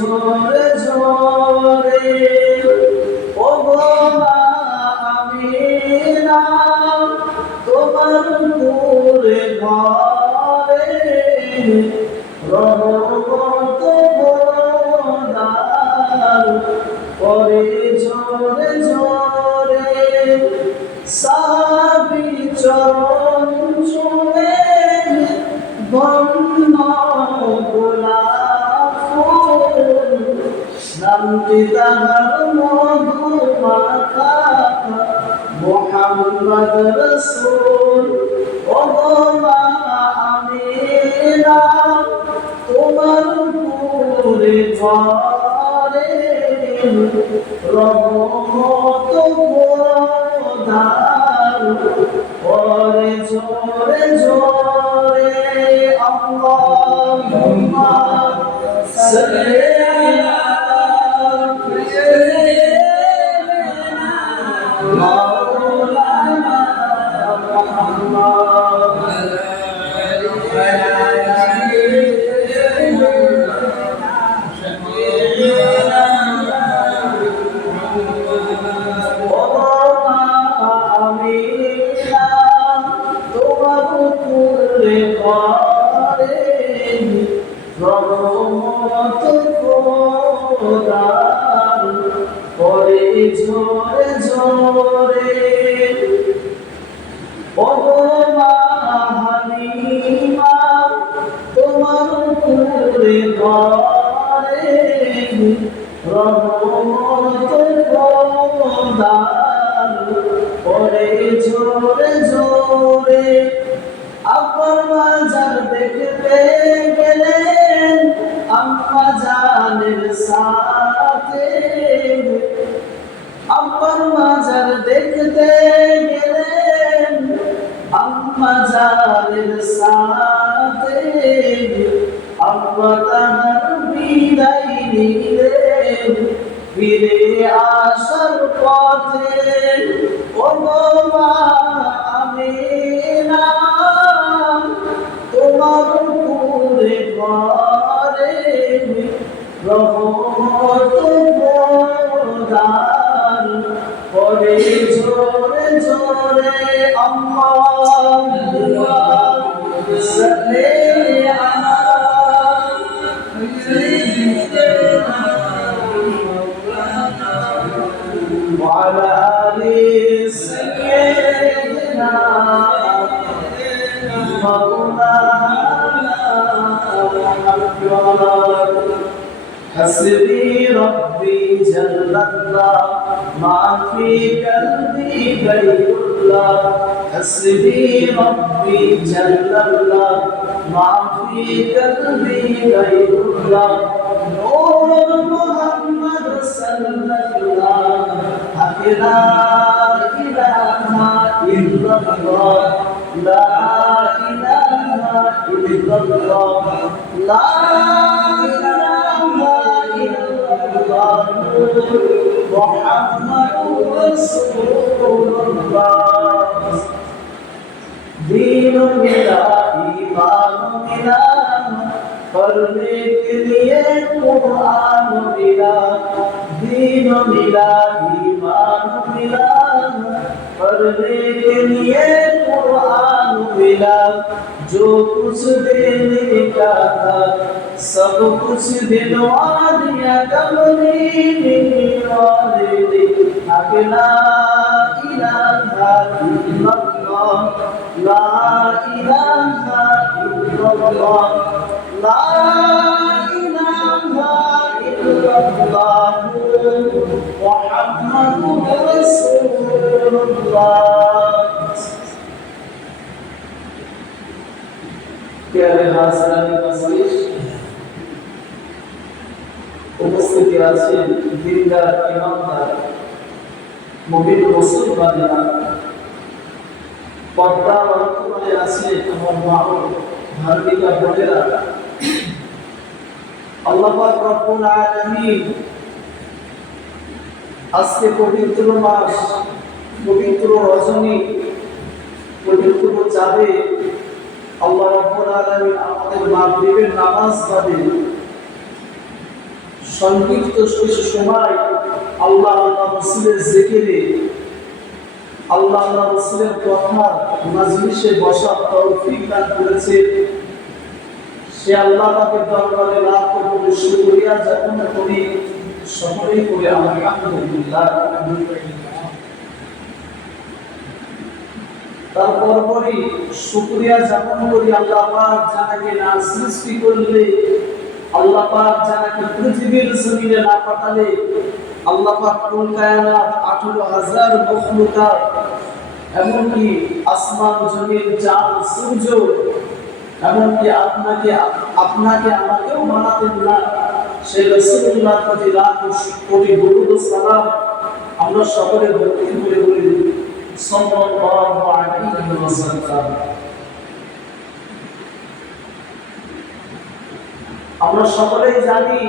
ঝরে ঝরে ও গো মা আমিনা তোমার নূরে ঘরে রহমত বরদার পরে ঝরে ঝরে সাহাবী চরণ ছুঁয়ে ধন্য গোলাপ ফুল নামটি তাহার মধু মাখা মুহাম্মদ রাসূল ও গো মা আমিনা তোমার নূরে ঘরে রহমত বরদার পরে ঝরে ঝরে আল্লাহুম্মা সাল্লি আলা সাইয়্যিদিনা মাওলানা মুহাম্মদ রহমত খোদার পরে ঝরে ঝরে ও গো মা হালিমা তোমার পুরে ঘরে রহমত খোদার পরে ঝরে ঝরে আব্বার মাজার দেখতে গেলেন আম্মা জানের সাথে আব্বার মাজার দেখতে গেলেন আম্মা জানের সাথে আব্বা তাহার বিদায় নিলেন ফিরে আসার পথে ও গো মা আমিনা তোমার পুরে ঘরে রহমত বরদার পরে ঝরে ঝরে আল্লাহুম্মা সাল্লি আলা সাইয়্যিদিনা ওয়া আলা আলি সাইয়্যিদিনা حسبي ربي جل الله ما في قلبي غير الله حسبي ربي جل الله ما في قلبي غير الله نور محمد صلى الله لا إله إلا الله لا إله إلا الله لا إله إلا الله محمد رسول الله دین ملا ایمان ملا پڑھنے کے لیے قرآن ملا دین ملا ایمان ملا پڑھنے کے لیے قرآن ملا جو کچھ دینے کا تھا سب کچھ دلوا دیا کمری والے لا إله إلا الله لا إله إلا الله لا إله إلا الله محمد رسول الله प्यारे हाज़िरान मजलिस उपस्थिति আছেন দিনদার ইমানদার মুমিন মুসলমানেরা পর্দা অন্তরালে আছে আমার মা ও ধার্মিকা বোনেরা আল্লাহ পাক রব্বুল আলামিন আজকে পবিত্র মাস পবিত্র রজনী পবিত্র চাঁদে আল্লাহ রাব্বুল আলামিন আমাদের মাগরিবের নামাজ বাদে সংক্ষিপ্ত কিছু সময় আল্লাহ রাসূলের জিকিরে, আল্লাহ রাসূলের কথা মাজলিসে বসার তৌফিক দান করেছে। সে আল্লাহ পাকের দরবারে লাখ কোটি শুকরিয়া জ্ঞাপন করি। সকলেই বলে আলহামদুলিল্লাহ। তারপরই শুকরিয়া জ্ঞাপন করি আল্লাহ পাক যাকে না সৃষ্টি করলে, আল্লাহ পাক যাকে পৃথিবীর জমিনে না পাঠালে, আল্লাহ পাক কুল কায়নাত 18,000 মখলুকাত, এমনকি আসমান জমিন চাঁদ সূর্য, এমনকি আপনাকে আমাকেও বানাতেন না। সেই রাসূলুল্লাহ প্রতি লাখ কোটি দরুদ ও সালাম আমরা সকলে ভক্তি করে বলি সাল্লাল্লাহু আলাইহি ওয়াসাল্লাম। আমরা সকলেই জানি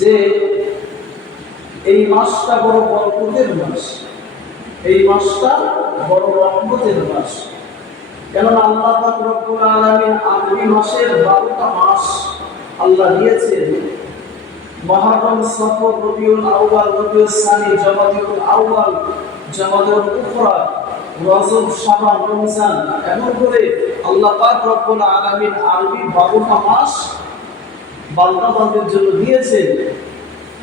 যে এই মাসটা বড় বরকতের মাস, এই মাসটা বড় রহমতের মাস। কেননা আল্লাহ পাক রব্বুল আলামিন আরবি মাসের 12টা মাস আল্লাহ দিয়েছেন। মুহররম, সফর, রবিউল আউয়াল, রবিউল সানি, জমাদিউল আউয়াল, জমাদিউল উখরা, রজব, শাবান, রমজান, এমন করে আল্লাহ পাক রব্বুল আলামিন আরবি 12টা মাস বান্দাবান্দির জন্য দিয়েছেন।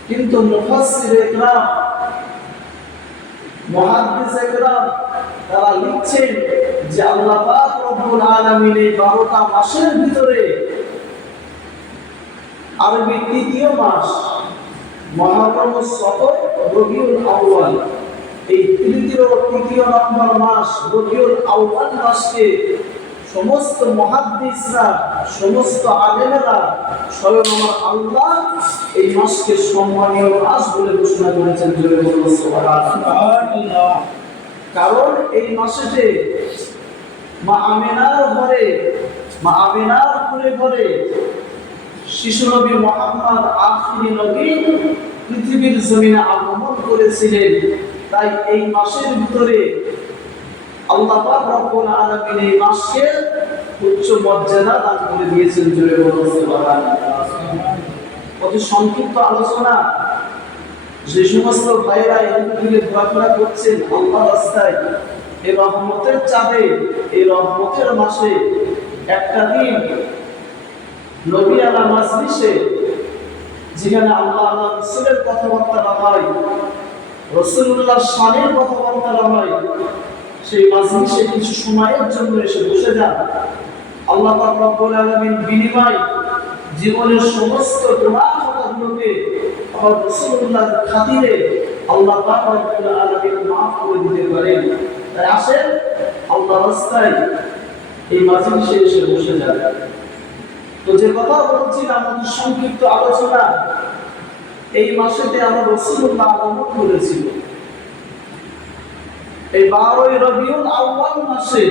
কিন্তু মুফাসসির ইকরাম, মুহাদ্দিস ইকরাম তারা লিখছেন যে আল্লাহ পাক রব্বুল আলামিন এই 12টা মাসের ভিতরে আরবি তৃতীয় মাস মুহররম, সফর, রবিউল আউয়াল, এই তৃতীয় নম্বর মাস রবিউল আউয়াল মাসকে সমস্ত মুহাদ্দিসরা, সমস্ত আলেমেরা, স্বয়ং আমার আল্লাহ এই মাসকে সম্মানীয় মাস বলে ঘোষণা করেছেন। জোরে বলুন সুবহানাল্লাহ। কারণ এই মাসেতে মা আমিনার ঘরে, মা আমিনার ঘরে শিশু নবী মুহাম্মদ আখিরি নবী পৃথিবীর জমিনে আগমন করেছিলেন। তাই এই মাসের ভিতরে আল্লাহ পাক রব্বুল আলামিন এই মাসকে উচ্চ মর্যাদা দান করে দিয়েছেন। জোরে বলুন সুবহানাল্লাহ। অতি সংক্ষিপ্ত আলোচনা। যে সমস্ত ভাইরা এদিকে ঘোরাফেরা করছেন আল্লাহ রাস্তায়, এই রহমতের চাঁদে, এই রহমতের মাসে একটা দিন নবী আলা মাজলিসে, যেখানে আল্লাহ রাসূলের কথাবার্তা হয়, রাসূলুল্লাহর শানের কথাবার্তা হয়, সেই মাজলিসে কিছু সময়ের জন্য এসে বসে যান। আল্লাহ পাক রব্বুল আলামিন বিনিময় জীবনের সমস্ত গুনাহ খাতাগুলোকে আমার রাসূলুল্লাহর খাতিরে আল্লাহ পাক রব্বুল আলামিন মাফ করে দিতে পারেন। তাই আসেন আল্লাহ রাস্তায় এই মাজলিসে এসে বসে যান। তো যে কথা বলছিলাম, আমাদের সংক্ষিপ্ত আলোচনা, এই মাসেতে আমার রাসূলুল্লাহ আগমন করেছিল। এই 12ই রবিউল আউয়াল মাসে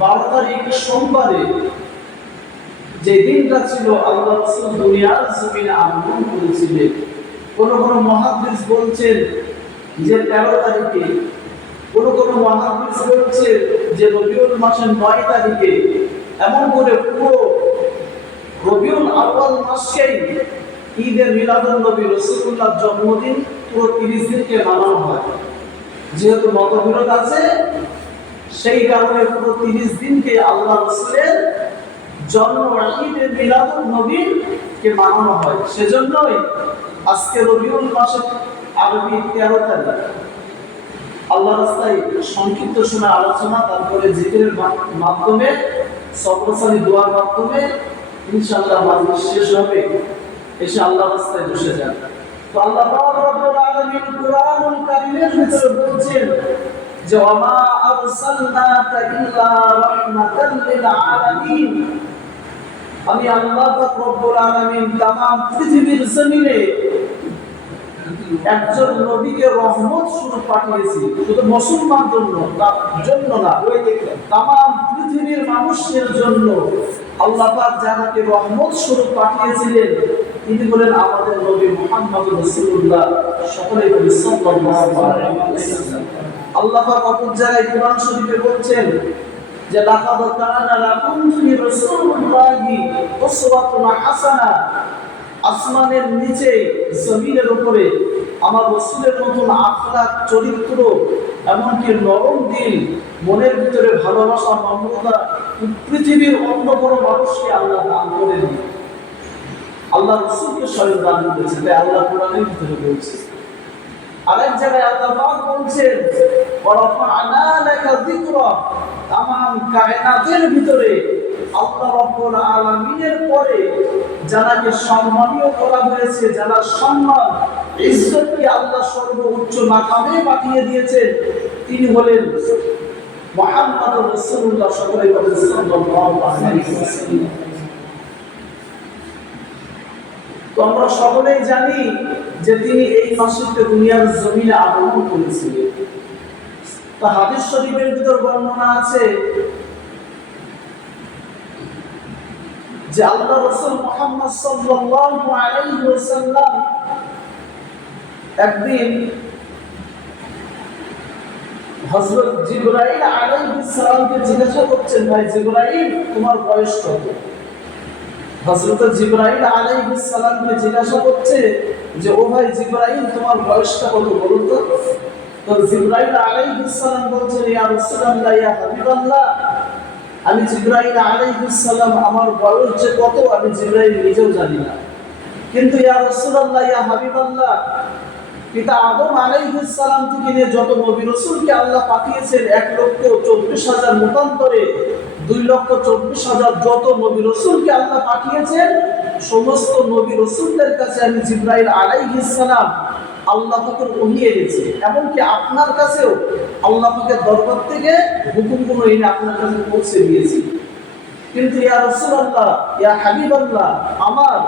12 তারিখ সোমবারে যে দিনটা ছিল, আল্লাহ রাসূল দুনিয়ার জমিনে আগমন করেছিলেন। কোন কোন মুহাদ্দিস বলছেন যে 13 তারিখে, কোন কোন মুহাদ্দিস বলছেন যে রবিউল মাসের 9 তারিখে। এমন করে পুরো রবিউল আউয়াল মাসকেই ঈদে মিলাদুন নবী রাসূলুল্লাহর জন্মদিন পুরো 30 দিনকে মানানো হয়। যেহেতু মতবিরোধ আছে, সেই কারণে পুরো 30 দিনকে আল্লাহ রাসূলের জন্ম ঈদে মিলাদুন নবী কে মানানো হয়। সেজন্যই আজকে রবিউল মাসের আরবি 13 তারিখ। আল্লাহ রাস্তায় সংক্ষিপ্ত সময় আলোচনা, তারপরে জিকিরের মাধ্যমে, সফরসানি দোয়ার মাধ্যমে ইনশাআল্লাহ মাজলিস শেষ হবে। এসে আল্লাহ রাস্তায় বসে যান। তো আল্লাহ পাক রব্বুল আলামিন কুরআনুল কারীমের ভিতরে বলছেন যে ওয়ামা আরসালনাকা ইল্লা রাহমাতাল লিল আলামিন। আমি আল্লাহ পাক রব্বুল আলামিন तमाम পৃথিবীর জমিনে একজন নবীকে রহমত স্বরূপ পাঠিয়েছি। শুধু মুসলমানদের জন্য না, तमाम পৃথিবীর মানুষের জন্য আল্লাহ পাক যাকে রহমত স্বরূপ পাঠিয়েছিলেন তিনি বলেন আমাদের নবী মুহাম্মদ রাসূলুল্লাহ। সকলে বলি সাল্লাল্লাহু আলাইহি ওয়াসাল্লাম। আল্লাহ পাক অপর জায়গায় কোরআন শরীফে বলছেন যে লাকাদ কানা লাকুম ফি রাসূলিল্লাহি উসওয়াতুন হাসানাহ। আসমানের নিচে জমিনের উপরে আমার রাসূলের মতন আখলাক, চরিত্র, এমনকি নরম দিল, মনের ভিতরে ভালোবাসা, নম্রতা, পৃথিবীর অন্য কোনো মানুষকে আল্লাহ দান করেনি। আল্লাহ রাসূলকে স্বয়ং দান করেছে। তাই আল্লাহ কোরআনের ভিতরে বলছে। আরেক জায়গায় আল্লাহ পাক বলছেন, ওয়ারাফা'না লাকা যিকরা, তামাম কায়নাতের ভিতরে আল্লাহ রাব্বুল আলামিনের পরে যাকে সম্মানীয় করা হয়েছে, যারা সম্মান ইজ্জতকে আল্লাহ সর্বোচ্চ মাকামে পাঠিয়ে দিয়েছেন, তিনি হলেন মুহাম্মদুর রাসূলুল্লাহ সাল্লাল্লাহু আলাইহি ওয়াসাল্লাম। তো আমরা সকলেই জানি যে তিনি এই মাসে দুনিয়ার জমিনে আগমন করেছিলেন। তা হাদিস শরীফের ভিতর বর্ণনা আছে যে আল্লাহ রাসূল মুহাম্মদ সাল্লাল্লাহু আলাইহি ওয়াসাল্লাম একদিন হযরত জিবরাইল আলাইহিস সালামকে জিজ্ঞাসা করছেন, ভাই জিবরাইল, তোমার বয়স কত? হযরত জিবরাইল আলাইহিস সালামকে জিজ্ঞাসা করছে যে, ও ভাই জিবরাইল, তোমার বয়সটা কত বলুন তো? তো জিবরাইল আলাইহিস সালাম বলছেন, ইয়া রাসূলুল্লাহ, ইয়া হাবিবাল্লাহ, আমি জিবরাইল আলাইহিস সালাম, আমার বয়স যে কত আমি জিবরাইল নিজেও জানি না। কিন্তু ইয়া রাসূলুল্লাহ, ইয়া হাবিবাল্লাহ, পিতা আদম আলাইহিস সালাম থেকে নিয়ে যত নবী রাসূলকে আল্লাহ পাঠিয়েছেন 1,24,000 মতান্তরে 2,24,000 যত নবী রাসূলকে আল্লাহ পাঠিয়েছেন, সমস্ত নবী রাসূলদের কাছে আমি জিবরাইল আলাইহিস সালাম আল্লাহ পাকের ওহী এনেছি। এমনকি আপনার কাছেও আল্লাহ পাকের দরবার থেকে হুকুমগুলো এনে আপনার কাছে পৌঁছে দিয়েছি। কিন্তু ইয়া রাসূলুল্লাহ, ইয়া হাবিবাল্লাহ, আমার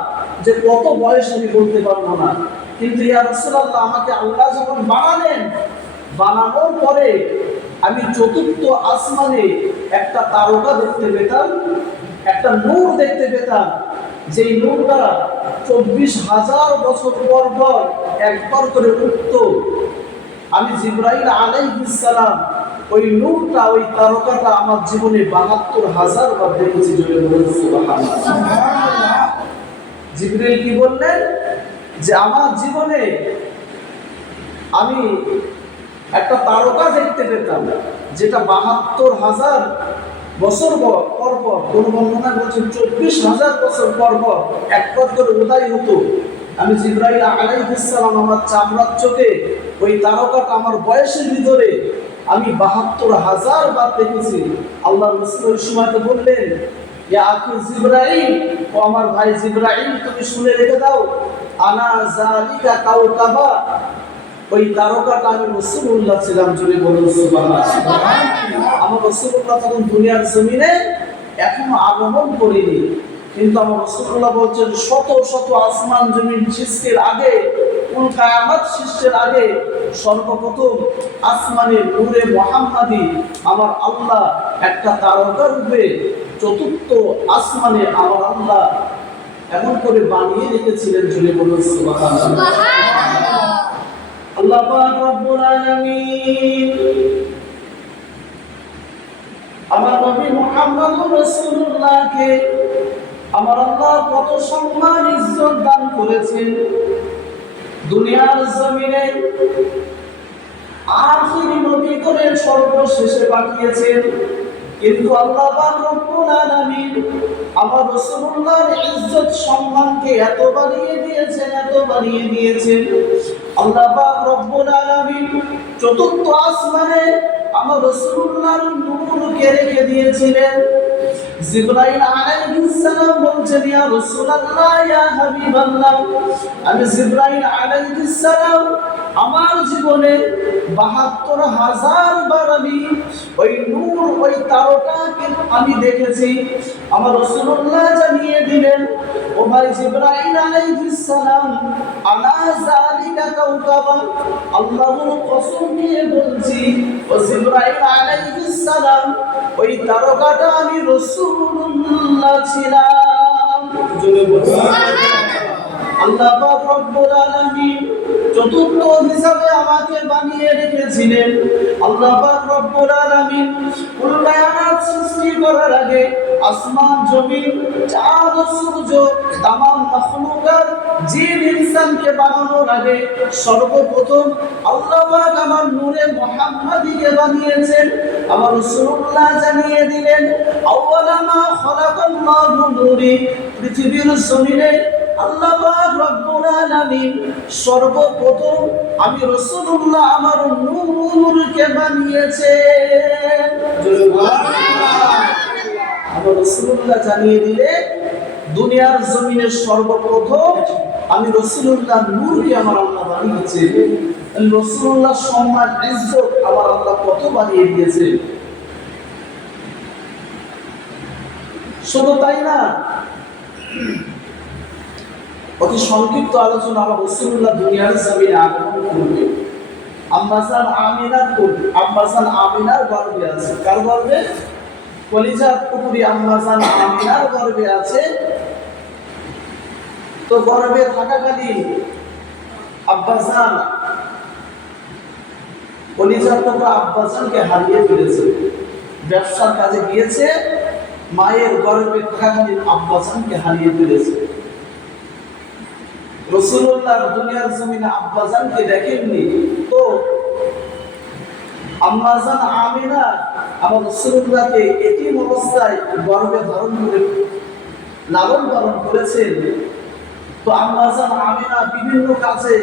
যে কত বয়স আমি বলতে পারবো না। কিন্তু ইয়া রাসূলুল্লাহ, আমাকে আল্লাহ যখন বানালেন, বানানোর পরে আমি চতুর্থ আসমানে একটা তারকা দেখতে পেতাম, একটা নূর দেখতে পেতাম, যেই নূরটা 24,000 বছর পর পর একবার করে উঠত। আমি জিবরাইল আলাইহিস সালাম ওই নূরটা, ওই তারকাটা আমার জীবনে 72,000 বার দেখেছি। সুবহানাল্লাহ। জিবরাইল কি বললেন যে আমার জীবনে আমি একটা তারকা দেখতে পেতাম, যেটা 72,000 বছর পর পর, কোন বর্ণনা বলছেন 24,000 বছর পর পর একবার করে উদয় হতো। আমি জিবরাইল আলাইহিস সালাম আমার চামড়ার চোখে ওই তারকাটা আমার বয়সের ভিতরে আমি 72,000 বার দেখেছি। আল্লাহ রাসূল ওই সময় তো বললেন, ইয়া আখি জিবরাইল, ও আমার ভাই জিবরাইল, তুমি শুনে রেখে দাও, আনা যালিকা কাওকাবা, ওই তারকাটা আমি রাসূলুল্লাহ ছিলাম। জোরে বলুন সুবহানাল্লাহ। আমার রাসূলুল্লাহ তখন দুনিয়ার জমিনে এখনো আগমন করেনি, কিন্তু আমার রাসূলুল্লাহ বলছেন শত শত আসমান জমিন সৃষ্টির আগে, কুল কিয়ামত সৃষ্টির আগে সর্বপ্রথম আসমানে নূরে মুহাম্মাদি আমার আল্লাহ একটা তারকা রূপে চতুর্থ আসমানে আমার আল্লাহ এমন করে বানিয়ে রেখেছিলেন। জোরে বলুন সুবহানাল্লাহ। আল্লাহ পাক রব্বুল আলামিন আমার নবী মুহাম্মদুর রাসূলুল্লাহকে আমার আল্লাহ কত সম্মান ইজ্জত দান করেছেন। দুনিয়ার জমিনে আখিরি নবী করে সর্বশেষে পাঠিয়েছেন, কিন্তু আল্লাহ পাক রব্বুল আলামিন আমার রাসূলুল্লাহর ইজ্জত সম্মানকে এত বাড়িয়ে দিয়েছেন, এত বাড়িয়ে দিয়েছেন। আল্লাহ পাক রব্বুল আলামিন চতুর্থ আসমানে আমার রাসূলুল্লাহর নূরকে রেখে দিয়েছিলেন। জিবরাইল আলাইহিস সালাম বলছেন, ইয়া রাসূলুল্লাহ, ইয়া হাবিবাল্লাহ, আমি জিবরাইল আলাইহিস সালাম আমার জীবনে 72,000 বার আমি ওই নূর, ওই তারকাকে আমি দেখেছি। আমার রাসূলুল্লাহ জানিয়ে দিলেন, ও ভাই জিবরাইল আলাইহিস সালাম, আলা যালিকা কাওকাবা, আল্লাহর কসম দিয়ে বলছি, ও জিবরাইল আলাইহিস সালাম, ওই তারকাটা আমি রাসূলুল্লাহ ছিলাম। জোরে বলুন সুবহানাল্লাহ। আল্লাহ পাক রব্বুল আলামিন চতুর্থ হিসাবে আমাকে বানিয়ে রেখেছিলেন। আল্লাহ পাক রব্বুল আলামিন কুল কায়নাত সৃষ্টি করার আগে আসমান জমিন চাঁদ সূর্য তামাম মাখলুকাত জিন ইনসানকে বানানোর আগে সর্বপ্রথম আল্লাহ পাক আমার নূরে মুহাম্মাদীকে বানিয়েছেন। আমার রাসূলুল্লাহ জানিয়ে দিলেন আউয়ালা মা খালাকাল্লাহু নূরি, পৃথিবীর জমিনে আল্লাহ পাক রব্বুল আলামিন সর্বপ্রথম আমি রাসূলুল্লাহ আমার নূরকে বানিয়েছেন। আমার রাসূলুল্লাহ জানিয়ে দিলে দুনিয়ার জমিনে সর্বপ্রথম আমি রাসূলুল্লাহ নূরকে আমার আল্লাহ বানিয়েছে। রাসূলুল্লাহ সম্মান ইজ্জত আমার আল্লাহ কত বানিয়ে দিয়েছে। শুধু তাই না, অতি সংক্ষিপ্ত আলোচনা আমার রাসূলুল্লাহ দুনিয়ার জমিনে আগমন করবে। আম্মাজান আমিনার গর্ভে আছে। কার গর্ভে? কলিজার টুকরি আম্মাজান আমিনার গর্ভে আছে। তো গর্ভে থাকাকালীন আব্বাজান কলিজার টুকরা আব্বাজানকে হারিয়ে ফেলেছে। ব্যবসার কাজে গিয়েছে, মায়ের গর্ভে থাকাকালীন আব্বাজানকে হারিয়ে ফেলেছে। রাসূলুল্লাহ দুনিয়ার জমিনে আব্বাজানকে দেখেননি। তো আম্মাজান আমিনা আমার রাসূলুল্লাহকে এতিম অবস্থায় গর্ভে ধারণ করে লালন পালন করেছেন। তো আম্মাজান আমিনা বিভিন্ন কাজে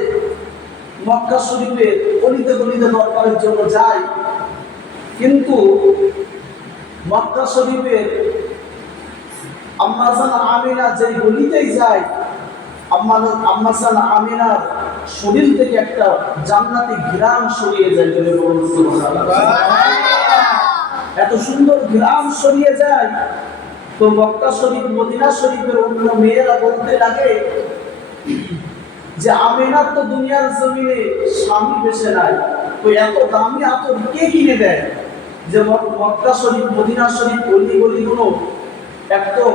মক্কা শরীফে গলিতে গলিতে দরবারের জন্য যায়, কিন্তু মক্কা শরীফে আম্মাজান আমিনা যে গলিতেই যায়, আম্মাজান আমিনার শরীর থেকে একটা জান্নাতি ঘ্রাণ ছড়িয়ে যায়। এত সুন্দর ঘ্রাণ ছড়িয়ে যায়। তো মক্কা শরীফ মদিনা শরীফের অন্য মেয়েরা বলতে লাগে যে আমিনার তো দুনিয়ার জমিনে স্বামী বেশে নাই, তো এত দামি আতর কে কিনে দেয় যে মক্কা শরীফ মদিনা শরীফ গলি গলিগুলো একদম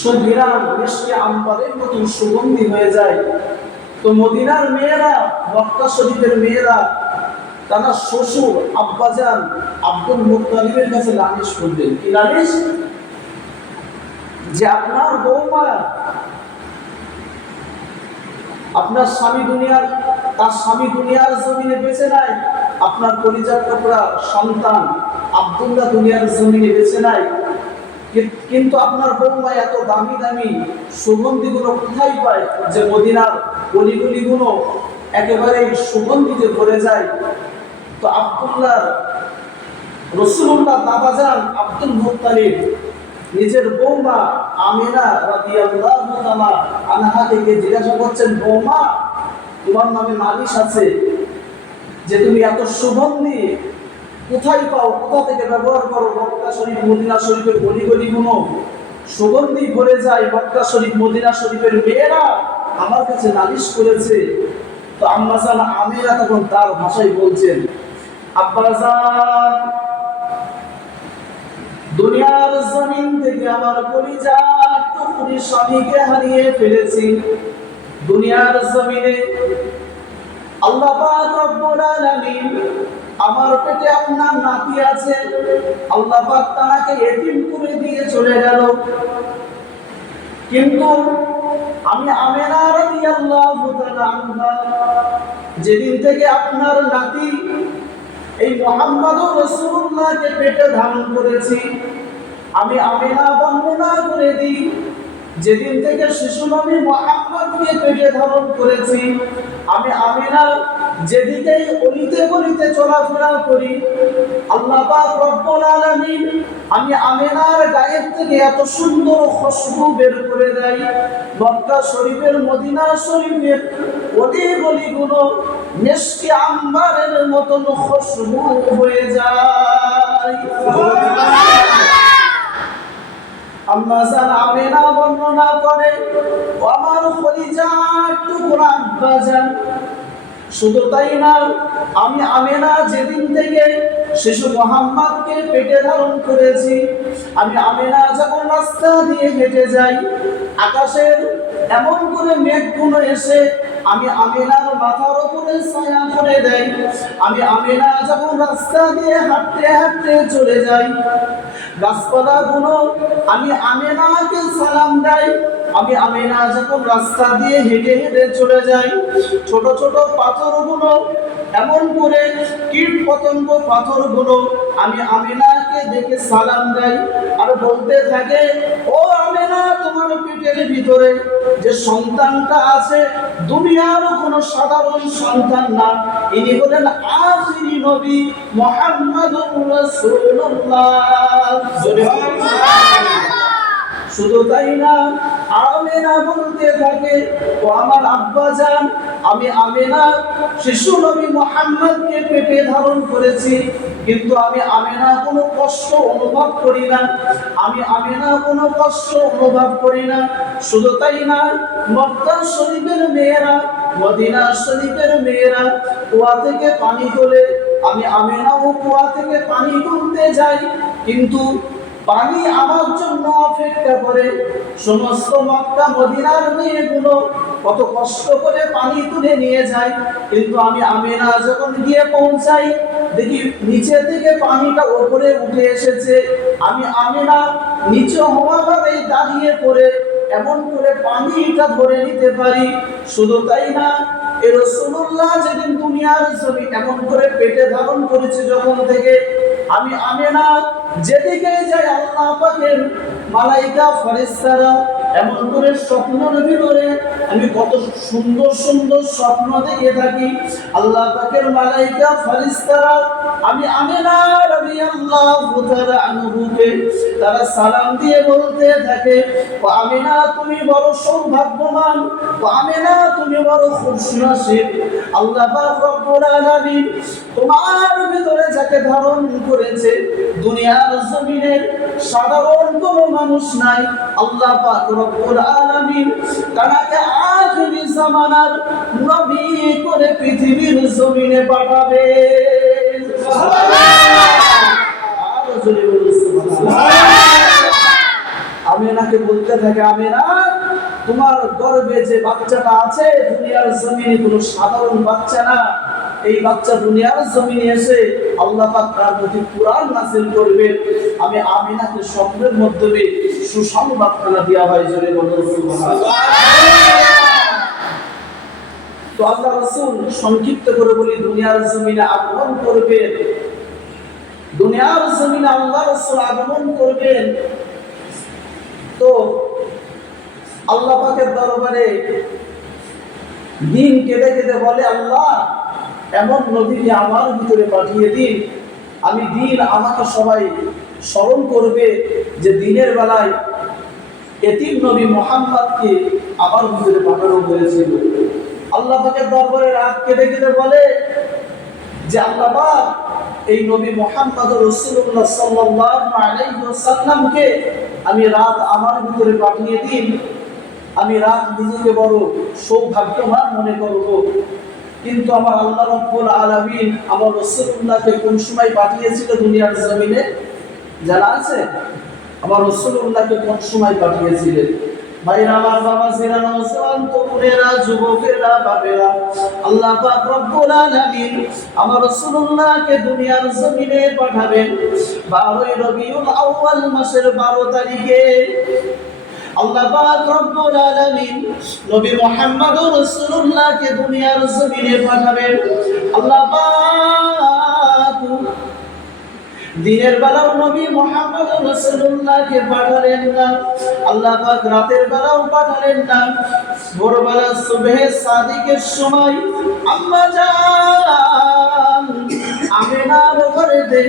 সুঘ্রাণ মিষ্টি আম্বারের মতো সুগন্ধি হয়ে যায়। তো মদিনার মেয়েরা মক্কা শরীফের মেয়েরা তারা শ্বশুর আব্বাজান আব্দুল মুত্তালিবের কাছে নালিশ করবেন। কি নালিশ? যে আপনার বৌমা, আপনার স্বামী তার স্বামী দুনিয়ার জমিনে বেঁচে নাই, আপনার কলিজার টুকরা সন্তান আব্দুল্লাহ দুনিয়ার জমিনে বেঁচে নাই, কিন্তু আপনার বৌমা এত দামি দামি সুগন্ধিগুলো কোথায় পায় যে মদিনার গলিগুলিগুলো একেবারে সুগন্ধিতে ভরে যায়। তো রাসূলুল্লাহ বাবাজান আব্দুল মুত্তালিব নিজের বৌমা আমিনা রাদিয়াল্লাহু তাআলা আনহা থেকে জিজ্ঞাসা করছেন, বৌমা তোমার নামে নালিশ আছে যে তুমি এত সুগন্ধি কোথায় পাও, কোথা থেকে ব্যবহার করো? মক্কা শরীফ মদিনা শরীফের গলিগুলো সুগন্ধি ভরে যায়। মক্কা শরীফ মদিনা শরীফের মেয়েরা আমার কাছে নালিশ করেছে। তো আম্মাজান আমিনা তখন তার ভাষায় বলছেন, আব্বাজান দুনিয়ার জমিন থেকে আমার কলিজার টুকরি স্বামীকে হারিয়ে ফেলেছি। দুনিয়ার জমিনে আল্লাহ পাক রব্বুল আলামিন আমার পেটে আপনার নাতি আছে, আল্লাহ পাক তাকে এতিম করে দিয়ে চলে গেল। কিন্তু আমি আমিনা রাদিয়াল্লাহু তাআলা আনহা যেদিন থেকে আপনার নাতি এই মুহাম্মদুর রাসূলুল্লাহকে পেটে ধারণ করেছি, আমি আমিনা বর্ণনা করে দিই, যেদিন থেকে শিশু নবী মুহাম্মদকে পেটে ধারণ করেছি, আমি আমিনা যেদিকেই অলিতে গলিতে চলাফেরা করি, আল্লাহ পাক রব্বুল আলামিন আমি আমিনার গায়ের থেকে এত সুন্দর খুশবু বের করে দেয়। মক্কা শরীফের মদিনা শরীফের অলি গলিগুলো মিষ্টি আম্বারের মতন খুশবু হয়ে যায়। আম্মাজান আমিনা বর্ণনা করে, আমার কলিজার টুকরা আব্বাজান, শুধু তাই না, আমি আমিনা যেদিন থেকে শিশু মুহাম্মদকে পেটে ধারণ করেছি, আমি আমিনা যখন রাস্তা দিয়ে হেঁটে যাই, আকাশের এমন করে মেঘগুলো এসে আমি আমিনার মাথার উপরে ছায়া করে দেয়। আমি আমিনা যখন রাস্তা দিয়ে হাঁটতে হাঁটতে চলে যাই, গাছপালাগুলো আমি আমেনাকে সালাম দেই। আমি আমেনা যখন রাস্তা দিয়ে হেঁটে হেঁটে চলে যাই, ছোট ছোট পাথরগুলো এমন করে কীট পতঙ্গ পাথরগুলো আমি আমেনাকে দেখে সালাম দেই আর বলতে থাকে, ও আমেনা, তোমার পেটের ভিতরে যে সন্তানটা আছে দুনিয়ার কোনো সাধারণ সন্তান না, ইনি হলেন আখিরি নবী মুহাম্মদুর রাসূলুল্লাহ। শুধু তাই না, আমেনা বলতে থাকে, ও আমার আব্বাজান, আমি আমেনা শিশু নবী মুহাম্মদকে পেটে ধারণ করেছি, কিন্তু আমি আমেনা কোনো কষ্ট অনুভব করি না, আমি আমেনা কোনো কষ্ট অনুভব করি না। শুধু তাই না, মক্কা শরীফের মেয়েরা, মদিনা শরীফের মেয়েরা কুয়া থেকে পানি তোলে, আমি আমেনাও কুয়া থেকে পানি তুলতে যাই, কিন্তু পানি আমার জন্য অপেক্ষা করে। সমস্ত মক্কা মদিনার মেয়েগুলো কত কষ্ট করে পানি তুলে নিয়ে যায়, কিন্তু আমি আমেনা যখন গিয়ে পৌঁছাই দেখি নিচে থেকে পানিটা উপরে উঠে এসেছে। আমি আমেনা নিচে হওয়া ভাবে দাঁড়িয়ে পড়ে এমন করে পানিটা ধরে নিতে পারি। শুধু তাই না, এই রাসূলুল্লাহ যেদিন দুনিয়ার জমি এমন করে পেটে ধারণ করেছে যখন থেকে, আমি আমেনা যেদিকে যাই আল্লাহ পাকের মালাইকা ফেরেশতারা এমন করে স্বপ্নের ভিতরে আমি কত সুন্দর সুন্দর স্বপ্ন দেখে থাকি। আল্লাহ পাকের মালাইকা ফেরেশতারা আমি আমেনা রাদিয়াল্লাহু তাআলা আনহুকে তারা সালাম দিয়ে বলতে থাকে, ও আমেনা, তুমি বড় সৌভাগ্যবান, ও আমেনা, তুমি বড় খুশনসিব। আল্লাহ পাক রব্বুল আলামিন তোমার ভিতরে যাকে ধারণ করেছে দুনিয়ার জমিনের সাধারণ কোনো মানুষ নাই। আল্লাহ পাক রব্বুল আলামিন তাকে আখিরি জামানার নবী করে পৃথিবীর জমিনে পাঠাবে। আমেনাকে বলতে থাকে, আমেনা, তোমার গর্ভে যে বাচ্চাটা আছে দুনিয়ার জমিনে কোনো সাধারণ বাচ্চা না, এই বাচ্চা দুনিয়ার জমিনে এসে আল্লাহ পাক তার প্রতি কুরআন নাযিল করবে। আমি আমিনাকে স্বপ্নের মাধ্যমে সুসংবাদখানা দেওয়া হয়। জোরে বলুন সুবহানাল্লাহ। তো আল্লাহ রাসূল সংক্ষিপ্ত করে বলি, দুনিয়ার জমিনে আগমন করবেন, দুনিয়ার জমিনে আল্লাহ রাসূল আগমন করবেন। তো আল্লাহ পাকের দরবারে দিন কেঁদে কেঁদে বলে, আল্লাহ, এমন নবীকে আমার ভিতরে পাঠিয়ে দিন, আমি দিন আমাকে সবাই স্মরণ করবে যে দিনের বেলায় এতিম নবী মুহাম্মদকে আমার ভিতরে পাঠানো হয়েছিল। আল্লাহ পাকের দরবারে রাত কেঁদে কেঁদে বলে যে আল্লাহ পাক, এই নবী মুহাম্মদ রাসূলুল্লাহ সাল্লাল্লাহু আলাইহি ওয়াসাল্লামকে আমি রাত আমার ভিতরে পাঠিয়ে দিন, আমি রাত নিজেকে বড় সৌভাগ্যবান মনে করব। কিন্তু আমার আল্লাহ রাব্বুল আলামিন আমার রাসূলুল্লাহকে কোন সময় পাঠিয়েছিল দুনিয়ার জমিনে জানা আছে? আমার রাসূলুল্লাহকে কোন সময় পাঠিয়েছিলেন? ভাইরা আমার, বাবাজিরা, নওজোয়ান তরুণেরা, যুবকেরা, বাবেরা, আল্লাহ পাক রব্বুল আলামিন আমার রাসূলুল্লাহকে দুনিয়ার জমিনে পাঠাবেন 12 রবিউল আউয়াল মাসের 12 তারিখে। আল্লাহ পাক রব্বুল আলামিন নবী মুহাম্মদুর রাসূলুল্লাহকে দুনিয়ার জমিনে পাঠাবেন। আল্লাহ পাক দিনের বেলাও নবী মুহাম্মদুর রাসূলুল্লাহকে পাঠালেন না, আল্লাহ পাক রাতের বেলাও পাঠালেন না। ভোরবেলা সুবহে সাদিকের সময় আম্মা জান আমিনার ঘরেতে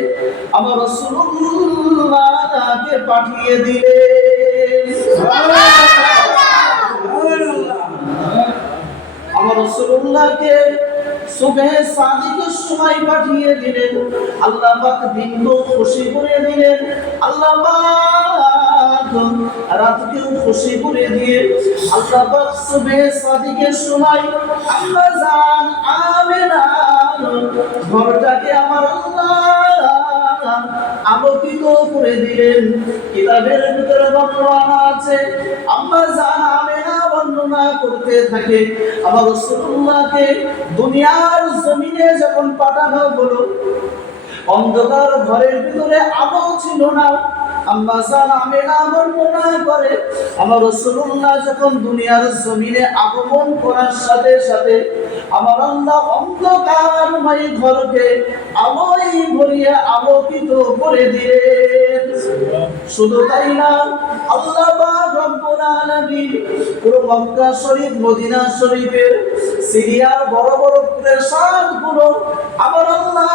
আমার রাসূলুল্লাহকে পাঠিয়ে দিলেন। আমার রাসূলুল্লাহকে সুবহে সাদিকের সময় পাঠিয়ে দিলেন। আল্লাহ পাক দিনকেও খুশি করে দিলেন, আল্লাহ পাক রাতকেও খুশি করে দিয়ে আল্লাহ পাক সুবহে সাদিকের সময় আম্মা জান আমিনা ঘরটাকে আমার আল্লাহ আলোকিত করে দিলেন। কিতাবের ভিতরে বর্ণনা আছে, আম্মা জান আমিনা বর্ণনা করতে থাকে, আমার রাসূলুল্লাহকে দুনিয়ার জমিনে যখন পাঠানো হলো, অন্ধকার ঘরের ভিতরে আলো ছিল না, আম্মা জান আমেনা বর্ণনা করে আমার রাসূলুল্লাহ যখন দুনিয়ার জমিনে আগমন করার সাথে সাথে আমার আল্লাহ অন্ধকারময় ঘরকে আলোয় ভরিয়ে আলোকিত করে দিলেন। শুধু তাই না, আল্লাহ পাক রব্বুল আলামিন পুরো মক্কা শরীফ মদিনা শরীফের সিরিয়ার বড় বড় প্রাসাদগুলো আমার আল্লাহ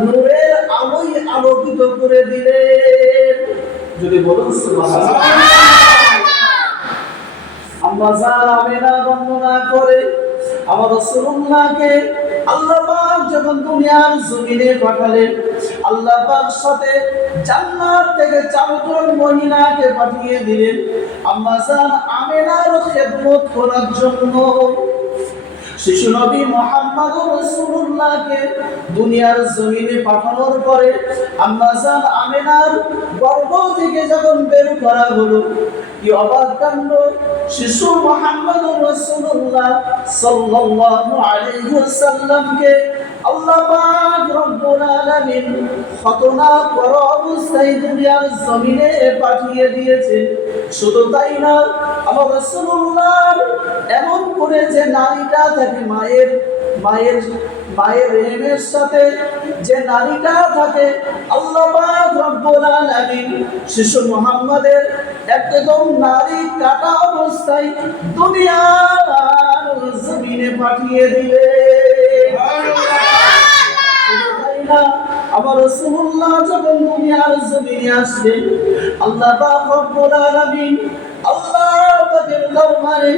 নূরের আলোয় আলোকিত করে দিলেন। যদি বলুন সুবহানাল্লাহ। আম্মা জান আমেনা বর্ণনা করে আমার রাসূলুল্লাহকে আল্লাহ পাক যখন দুনিয়ার জমিনে পাঠালেন, আল্লাহ পাক সাথে জান্নাত থেকে 4 জন মহিলাকে পাঠিয়ে দিলেন আম্মা জান আমেনার খেদমত করার জন্য। শিশু নবী মুহাম্মদুর রাসূলুল্লাহকে দুনিয়ার জমিনে পাঠানোর পরে আম্মা জান আমেনার গর্ভ থেকে যখন বের করা হলো, কি অবাক কাণ্ড! শিশু মুহাম্মদুর রাসূলুল্লাহ সাল্লাল্লাহু আলাইহি ওয়াসাল্লামকে আল্লাহ পাক রব্বুল আলামিন খতনা করা অবস্থায় দুনিয়ার জমিনে পাঠিয়ে দিয়েছেন। শুধু তাই না, আমার রাসূলুল্লাহ এমন করে যে নারীটা থাকে মায়ের রেহেমের সাথে যে নারীটা থাকে, আল্লাহ পাক রব্বুল আলামিন শিশু মুহাম্মাদের একদম নারী কাটা অবস্থায় দুনিয়ার জমিনে পাঠিয়ে দিলেন। আমার রাসূলুল্লাহ যখন দুনিয়ার জমিনে আসলেন, আল্লাহ পাক রব্বুল আলামিন আল্লাহ পাকের দরবারে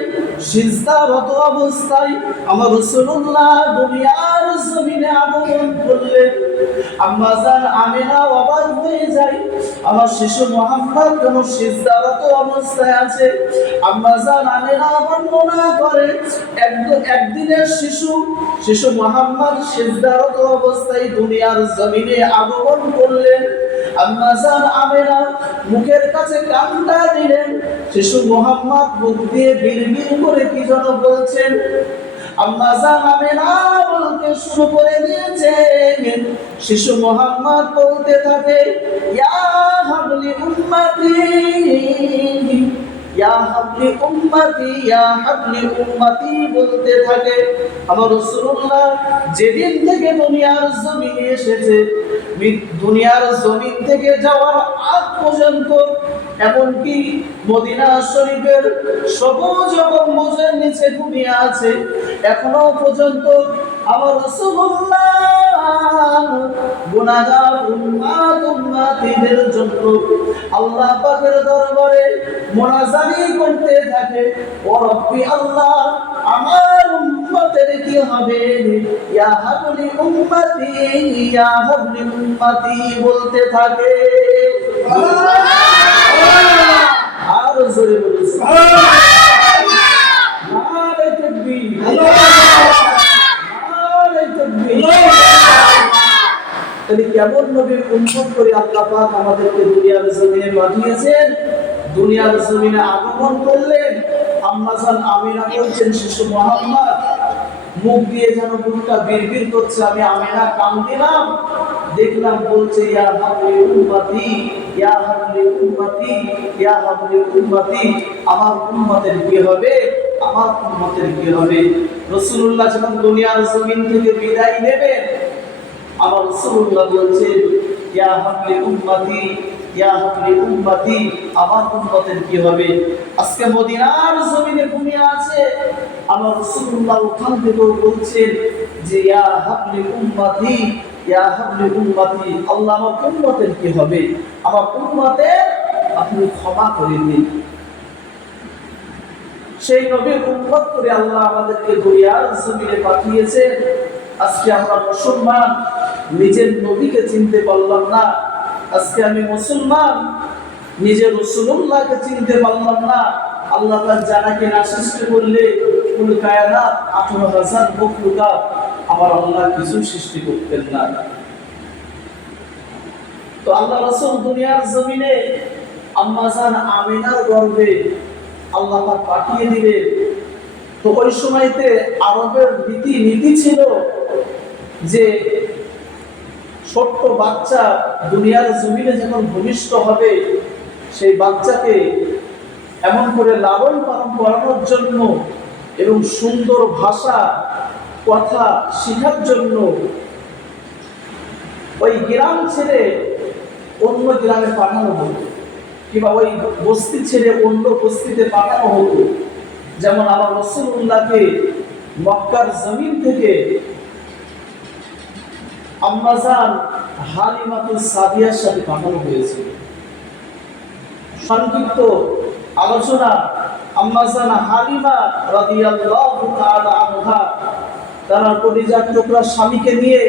সিজদারত অবস্থায় আমার রাসূলুল্লাহ দুনিয়ার জমিনে আগমন করলেন। আম্মা জান আমেনা অবাক হয়ে যায়, আমার শিশু মুহাম্মদ কেন সিজদারত অবস্থায় আছে? আম্মা জান আমেনা বর্ণনা করে একদিনের শিশু মুহাম্মদ সিজদারত অবস্থায় দুনিয়ার জমিনে আগমন করলেন। আম্মা জান আমেনা মুখের কাছে কানটা দিলেন, শিশু মুহাম্মদ মুখ দিয়ে বিড়বিড় করে কি যেন বলছেন। আম্মা জান আমেনা বলতে শুরু করে দিয়েছেন, শিশু মুহাম্মদ বলতে থাকে ইয়া হাবলি উম্মতি, ইয়া হাবলি উম্মতি, ইয়া হাবলি উম্মতি বলতে থাকে। আমার রাসূলুল্লাহ যেদিন থেকে দুনিয়ার জমিনে এসেছে, দুনিয়ার জমিন থেকে যাওয়ার আগ পর্যন্ত, এমনকি মদিনা শরীফের সবুজ গম্বুজের নিচে ঘুমিয়ে আছে, এখনো পর্যন্ত আমার রাসূলুল্লাহ গুনাহগার উম্মতিদের জন্য আল্লাহ পাকের দরবারে মুনাজাতি করতে থাকে, ও রব্বি আল্লাহ, আমার উম্মতের কি হবে? ইয়া হাবলি উম্মতি, ইয়া হাবলি উম্মতি বলতে থাকে। আর জোরে বলুন নারে তাকবীর, নারে তাকবীর। তাহলে কেমন নবীর উম্মত করে আল্লাহ পাক আমাদেরকে দুনিয়ার জমিনে পাঠিয়েছেন? দুনিয়ার জমিনে আগমন করলেন। আম্মা জান আমিনা বলছেন শিশু মুহাম্মদ মুখ দিয়ে যেন বুকটা বিড়বিড় করছে, আমি আমিনা কান দিলাম, দেখলাম বলছে ইয়া হাবলি উম্মতি, ইয়া হাবলি উম্মতি, ইয়া হাবলি উম্মতি। আমার উম্মতের কি হবে? আমার উম্মতের কি হবে? রাসূলুল্লাহ যখন দুনিয়ার জমিন থেকে বিদায় নেবেন, আমার রাসূলুল্লাহ বলছেন ইয়া হাবলি উম্মতি, ইয়া হাবলি উম্মতি, আমার উম্মতের কি হবে? আজকে মদিনার জমিনে ঘুমিয়ে আছে, আমার রাসূলুল্লাহ ওখান থেকে বলছেন যে ইয়া হাবলি উম্মতি, ইয়া হাবলি উম্মতি, আল্লাহ আমার উম্মতের কি হবে? আমার উম্মতের আপনি ক্ষমা করে দিন। সেই নবীর উম্মত করে আল্লাহ আমাদেরকে দুনিয়ার জমিনে পাঠিয়েছেন। আজকে আমরা মুসলমান, নিজের নবীকে চিনতে পারলাম না। আজকে আমি মুসলমান, নিজের রাসূলুল্লাহকে চিনতে পারলাম না। আল্লাহ তাআলা জানাকে না সৃষ্টি করলে কুল কায়নাত 18,000 মখলুকাত আমার আল্লাহ কিছু সৃষ্টি করতেন না। তো আল্লাহ রাসূল দুনিয়ার জমিনে আম্মা জান আমিনার গর্ভে আল্লাহ পাক পাঠিয়ে দিলেন। তো ওই সময়তে আরবের নীতি ছিল যে ছোট্ট বাচ্চা দুনিয়ার জমিনে যখন ভূমিষ্ঠ হবে, সেই বাচ্চাকে এমন করে লালন পালন করানোর জন্য এবং সুন্দর ভাষা কথা শেখার জন্য ওই গ্রাম ছেড়ে অন্য গ্রামে পাঠানো হতো, কিংবা ওই বস্তি ছেড়ে অন্য বস্তিতে পাঠানো হতো। যেমন আমার রাসূলুল্লাহকে মক্কার জমিন থেকে আম্মাজান হালিমাতুস সাদিয়ার সাথে পাঠানো হয়েছিল। সংক্ষিপ্ত আলোচনা, আম্মাজান হালিমা রাদিয়াল্লাহু তাআলা আনহা তার কলিজার টুকরা স্বামীকে নিয়ে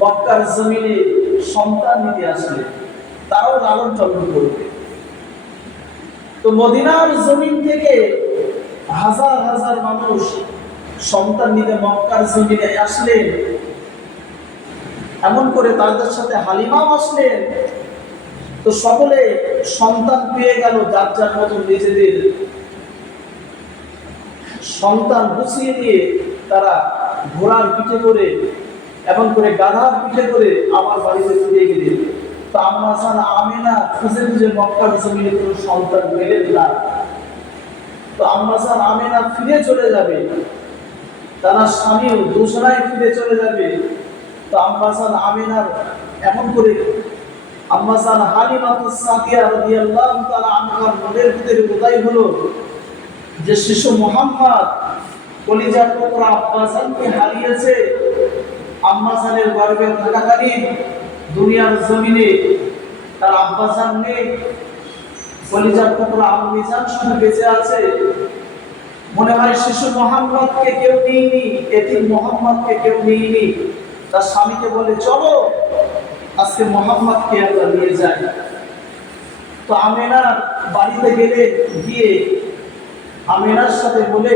মক্কার জমিনে সন্তান নিতে আসলেন, তারাও লালন পালন করবে। তো মদিনার জমিন থেকে হাজার হাজার মানুষ সন্তান নিতে মক্কার জমিনে আসলেন। এমন করে তাদের সাথে হালিমাও আসলেন। তো সকলে সন্তান পেয়ে গেল, যার যার মতো নিজেদের সন্তান গুছিয়ে দিয়ে তারা ঘোড়ার পিঠে করে, এমন করে গাধার পিঠে করে আমার বাড়িতে ফিরে গেলেন। তো আম্মাজান আমিনা খুঁজে খুঁজে মক্কার জমিনে কোনো সন্তান পেলেন না। তো আম্মাজান আমিনা ফিরে চলে যাবে, তারা স্বামীও দোসরায় ফিরে চলে যাবে। তো আম্মাজান আমিনার এমন করে আম্মাজান হালিমাতুস সাদিয়া রাদিয়াল্লাহু তাআলা আনহার মনের ভিতরে উদয় হলো যে শিশু মুহাম্মদ কলিজার টুকরা আব্বাজানকে হারিয়েছে। আম্মাজানের গর্ভে থাকাকালীন দুনিয়ার জমিনে তার আব্বাজান নেই, কলিজার টুকরা আম্মিজান শুধু বেঁচে আছে। মনে হয় শিশু মুহাম্মদকে কেউ নেয়নি, এতিম মুহাম্মদকে কেউ নেয়নি। তার স্বামীকে বলে, চলো আজকে মুহাম্মদকে আমরা নিয়ে যাই। তো আমিনার বাড়িতে গেলে গিয়ে আমিনার সাথে বলে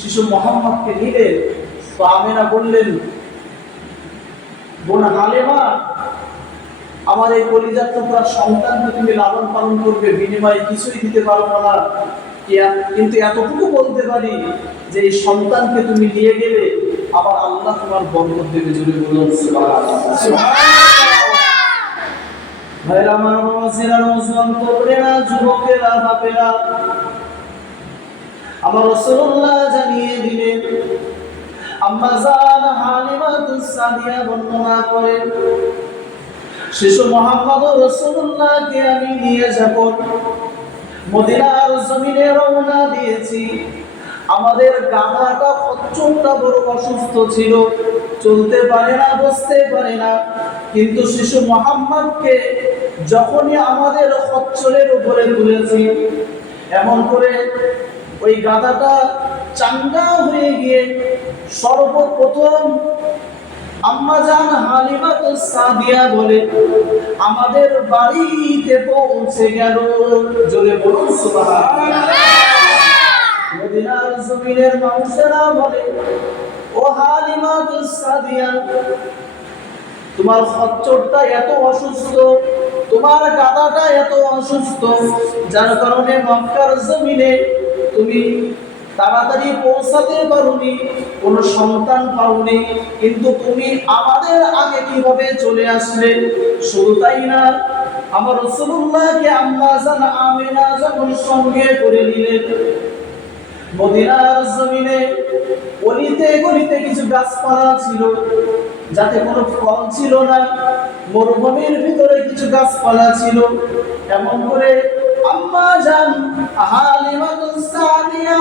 শিশু মুহাম্মদকে নিলেন। তো আমিনা বললেন, বোন হালিমা, আমার এই কলিজার টুকরা সন্তানকে তুমি লালন পালন করবে, বিনিময়ে কিছুই দিতে পারবো না, কিন্তু এতটুকু বলতে পারি যে এই সন্তানকে তুমি নিয়ে গেলে আবার আল্লাহ তোমার বরকত দেবে। জোরে বলুন সুবহানাল্লাহ। ভাইরা আমার, মাসিরা, নওজোয়ান তরুণেরা, যুবকেরা, বাপেরা, আমার রাসূলুল্লাহ জানিয়ে দিলেন, আম্মাজান হালিমাতুস সাদিয়া বর্ণনা করেন, শিশু মুহাম্মদ রাসূলুল্লাহকে আমি নিয়ে যাব, মদিনার জমিনে রওনা দিয়েছি। আমাদের গাধাটা খচ্চরটা বড় অসুস্থ ছিল, চলতে পারে না, বসতে পারে না। কিন্তু শিশু মুহাম্মদকে যখনই আমাদের খচ্চরের উপরে তুলেছি, এমন করে ওই গাধাটা চাঙ্গা হয়ে গিয়ে সর্বপ্রথম আম্মাজান হালিমাতুস সাদিয়া বলে আমাদের বাড়িতে পৌঁছে গেল। জোরে বলুন সুবহানাল্লাহ। মদিনার জমিনের মানুষেরা বলে, ও হালিমাতুস সাদিয়া, তোমার খচ্চরটা এত অসুস্থ, তোমার গাধাটা এত অসুস্থ, যার কারণে মক্কার জমিনে তুমি তাড়াতাড়ি পৌঁছাতে পারোনি, কোনো সন্তান পাওনি, কিন্তু তুমি আমাদের আগে কিভাবে চলে আসলে? শুধু তাই না, আমার রাসূলুল্লাহকে আম্মাজান আমিনা যখন সঙ্গে করে নিলেন, মদিনার জমিনে অলিতে গলিতে কিছু গাছপালা ছিল, যাতে কোনো ফল ছিল না, মরুভূমির ভিতরে কিছু গাছপালা ছিল। এমন করে আম্মাজান হালিমাতুস সাদিয়া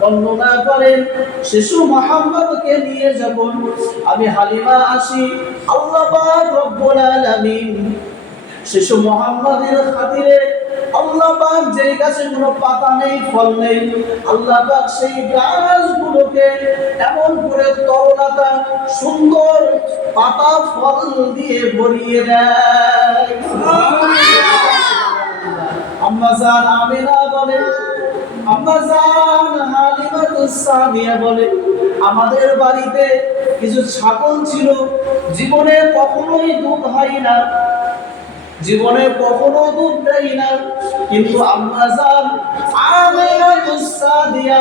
বর্ণনা করেন, শিশু মুহাম্মদকে নিয়ে যখন আমি হালিমা আসি, আল্লাহ পাক রব্বুল আলামিন শিশু মুহাম্মদের খাতিরে আল্লাহ পাক যেই গাছে কোনো পাতা নেই, ফল নেই, আল্লাহ পাক সেই গাছগুলোকে এমন করে তরলতা সুন্দর পাতা ফল দিয়ে ভরিয়ে দেয়। আম্মাজান আমিনা বলে, আম্মাজান হালিমাতুস সাদিয়া বলে, আমাদের বাড়িতে কিছু ছাগল ছিল, জীবনে কখনোই দুধ হয় না, জীবনে কখনো দুধ দেয় না, কিন্তু আম্মাজান আমিনাতুস সাদিয়া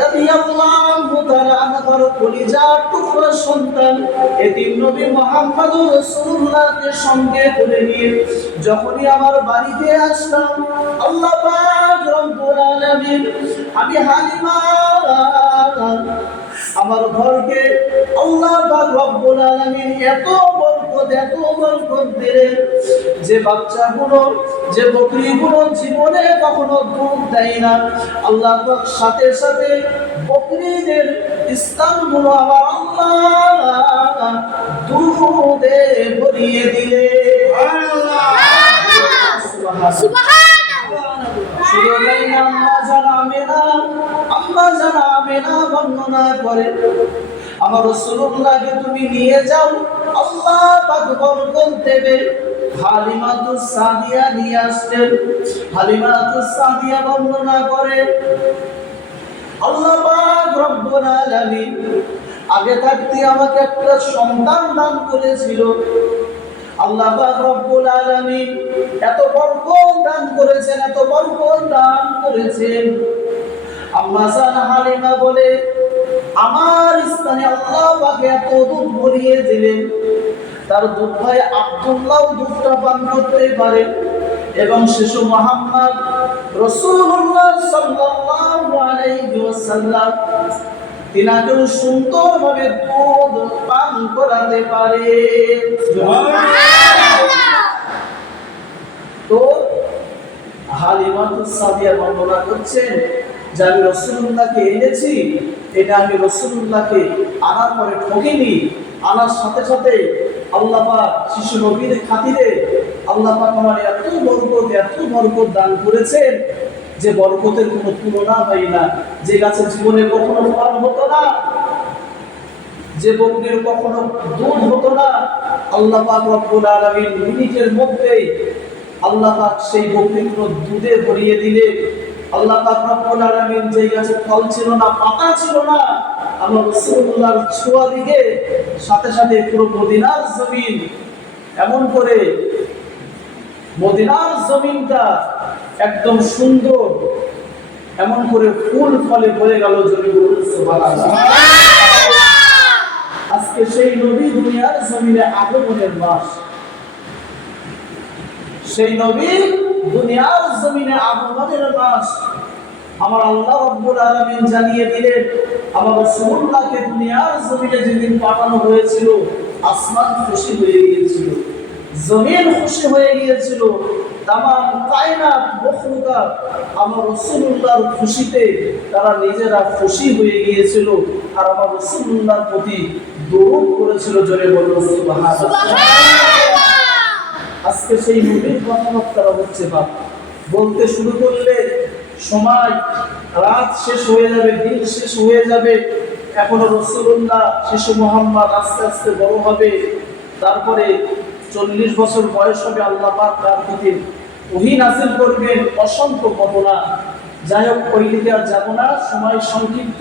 রাদিয়াল্লাহু তাআলা আনহুর কলিজার টুকরা সন্তান এতিম নবী মুহাম্মদুর রাসূলুল্লাহকে সঙ্গে করে নিয়ে যখনই আমার বাড়িতে আসলাম, আল্লাহ পাক রব্বুল আলামিন আমি হালিমা আমার ঘরকে আল্লাহ পাক রব্বুল আলামিন এত বরকত দিলেন যে বাচ্চাগুলো, যে বকরিগুলো জীবনে কখনো দুধ দেয় না, আল্লাহ পাক সাথে সাথে বকরিদের স্তনগুলো আবার আল্লাহ দুধে ভরিয়ে দিলে। বর্ণনা করে আমার রাসূলুল্লাহকে তুমি নিয়ে যাও, আল্লাহ পাক বরকত দেবে। হালিমাতুস সাদিয়া নিয়ে আসলেন। হালিমাতুস সাদিয়া বর্ণনা করে আল্লাহ পাক রব্বুল আলামিন আগে থাকতে আমাকে একটা সন্তান দান করেছিল। আল্লাহ পাক রব্বুল আলামিন এত বরকত দান করেছেন, এত বরকত দান করেছেন। আম্মা জান হালিমা বলে আমার স্থানে আল্লাহ পাক এত দুধ ভরিয়ে দিলেন, তার দুধ ভাই আব্দুল্লাহ দুধটা পান করতে পারে এবং শিশু মুহাম্মদ রাসূলুল্লাহ সাল্লাল্লাহু আলাইহি ওয়াসাল্লাম তিনাকেও সুন্দরভাবে দুধ পান করাতে পারে। তো হালিমাতুস সাদিয়া বর্ণনা করছেন যে আমি রাসূলুল্লাহকে এনেছি, এটা আমি রাসূলুল্লাহকে আনার পরে ঠকিনি, আনার সাথে সাথে আল্লাহ পাক শিশু নবীর খাতিরে আল্লাহ পাক আমার এত বরকত দান করেছেন যে বরকতের কোনো তুলনা হয় না। যে গাছের জীবনে কখনো ফল হতো না, যে বকরির কখনো দুধ হতো না, আল্লাহ পাক রব্বুল আলামিন মিনিটের মধ্যেই আল্লাহ পাক সেই বকরিগুলো দুধে ভরিয়ে দিলে। আল্লাহ পাক রব্বুল আলামিন যে গাছে ফল ছিল না, পাতা ছিল না, আমার রাসূলুল্লাহর ছোঁয়া দিকে সাথে সাথে পুরো মদিনার জমিন এমন করে মদিনার জমিনটা একদম সুন্দর, এমন করে ফুল ফলে ভরে গেল। জমি বলুন সুবহানাল্লাহ। আজকে সেই নবী দুনিয়ার জমিনে আগমনের মাস, সেই নবী দুনিয়ার জমিনে আগমনের মাস আমার আল্লাহ রাব্বুল আলামিন জানিয়ে দিলেন। আমার রাসূলুল্লাহকে দুনিয়ার জমিনে যেদিন পাঠানো হয়েছিল, আসমান খুশি হয়ে গিয়েছিল, জমিন খুশি হয়ে গিয়েছিল, তামাম কায়নাত মখলুকাত আমার রাসূলুল্লাহর খুশিতে তারা নিজেরা খুশি হয়ে গিয়েছিল আর আমার রাসূলুল্লাহর প্রতি দরুদ করেছিল। জোরে বলুন সুবহানাল্লাহ। আজকে সেই নবীর কথাবার্তা হচ্ছে বাপ, বলতে শুরু করলে সময় রাত শেষ হয়ে যাবে, দিন শেষ হয়ে যাবে, এখনো রাসূলুল্লাহ শিশু মুহাম্মদ আস্তে আস্তে বড় হবে, তারপরে 40 বছর বয়স হবে, আল্লাহ পাক তার প্রতি ওহী নাযিল করবেন, অসংখ্য ঘটনা। যাই হোক, ওই দিকে আর যাব না, সময় সংক্ষিপ্ত।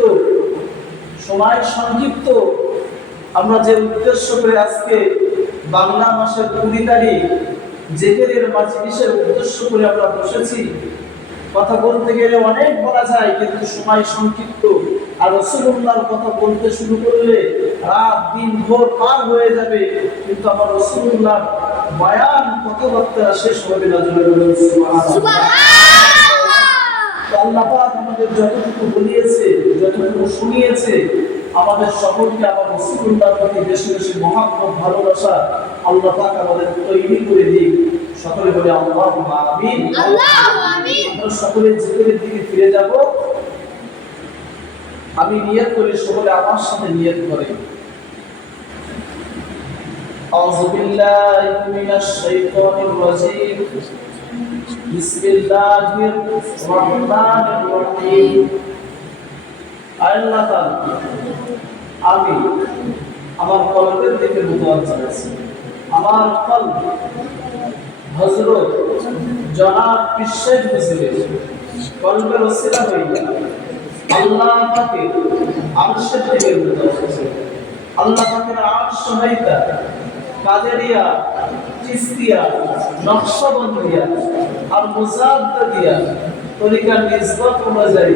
আমরা যে উদ্দেশ্য করে আজকে বাংলা মাসের 20 তারিখ জিকিরের মাজলিসের উদ্দেশ্য করে আমরা বসেছি, কথা বলতে গেলে অনেক বলা যায়, কিন্তু সময় সংক্ষিপ্ত। আর রাসূলুল্লাহর কথা বলতে শুরু করলে রাত দিন ভোর পার হয়ে যাবে, কিন্তু আমার রাসূলুল্লাহ বয়ান কথাবার্তা শেষ হবে না। আল্লাহ পাক আমাদের যতটুকু বলিয়েছে, যতটুকু শুনিয়েছে, আমাদের সকলকে আমার রাসূলুল্লাহর প্রতি বেশি বেশি মহব্বত ভালোবাসা আল্লাহ পাক আমাদের তৈরি করে দিক। সকলে বলে আল্লাহুম্মা আমিন। আল্লাহুম্মা আমিন। আমরা সকলে জিকিরের দিকে ফিরে যাব। আমি নিয়ত করি, সকলে আমার সাথে নিয়ত করে। আউযু বিল্লাহি মিনাশ শাইতানির রাজীম। বিসমিল্লাহির রহমানির রহিম। আল্লাহ তাআলা আমি আমার কলবের দিকে মুতাওয়াজ্জিহ আছি। আমার কলব হযরত জনাব পীর সাহেব হুজুরের কলবের ওসিলা হইয়া আল্লাহ পাকের আরশের দিকে মুতাওয়াজ্জিহ। আল্লাহ পাকের আরশ হইতা কাদেরিয়া, চিশতিয়া, নকশবন্দিয়া আর মুজাদ্দিদিয়া তরিকার নিসবত অনুযায়ী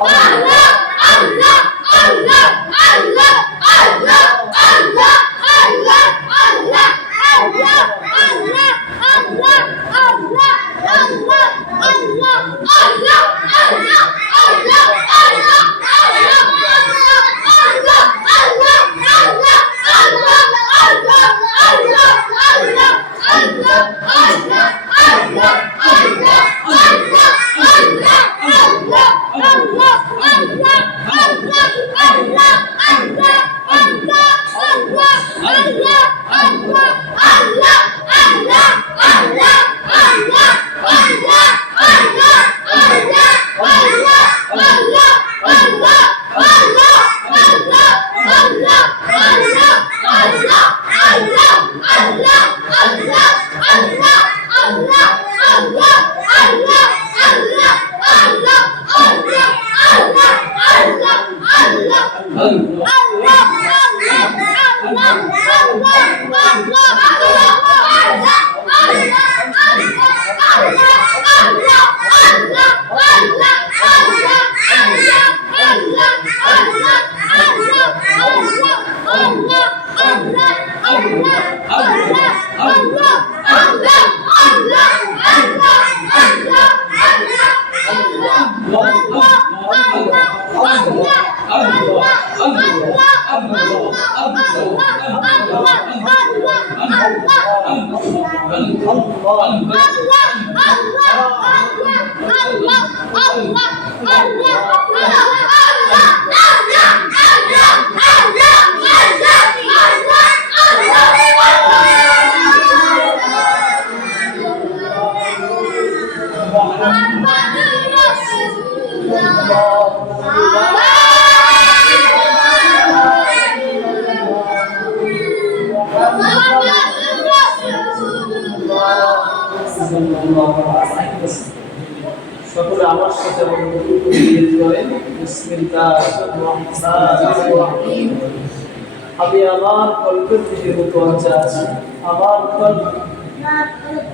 সকলে আমার সাথে করেন বিসমিল্লাহির রহমানির রহিম। আমি আমার কল্পের দিকে মুতওয়াজ্জা আছি। আমার কল্প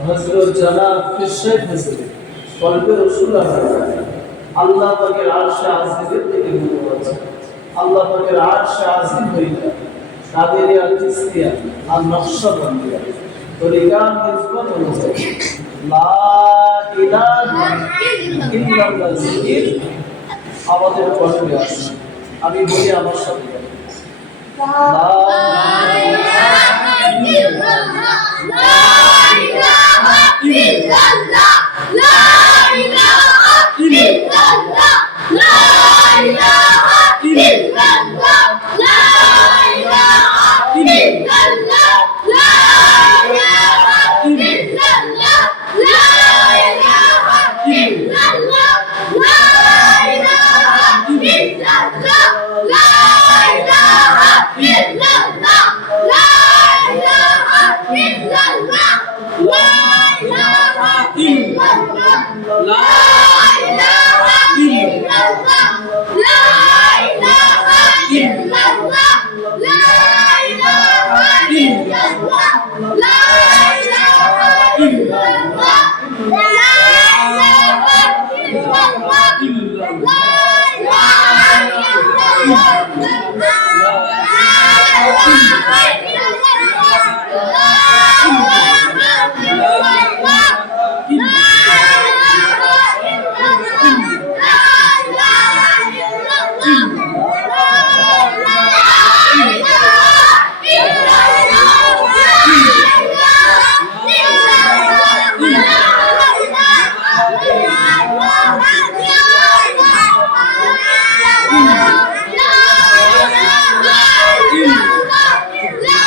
হযরত জনাব ফিরশাদ হযরত কল্পে রাসূল আল্লাহ পাকের আরশে আজিমের দিকে মুতওয়াজ্জা। আল্লাহ পাকের আরশে আজিম হইলা কাদেরিয়া চিশতিয়া আর নকশবন্দিয়া তরিকা নিসবত অনুযায়ী লা ইলাহা ইল্লাল্লাহ জিকির আমাদের কণ্ঠে আছে। আমি বলি আমার সাথে La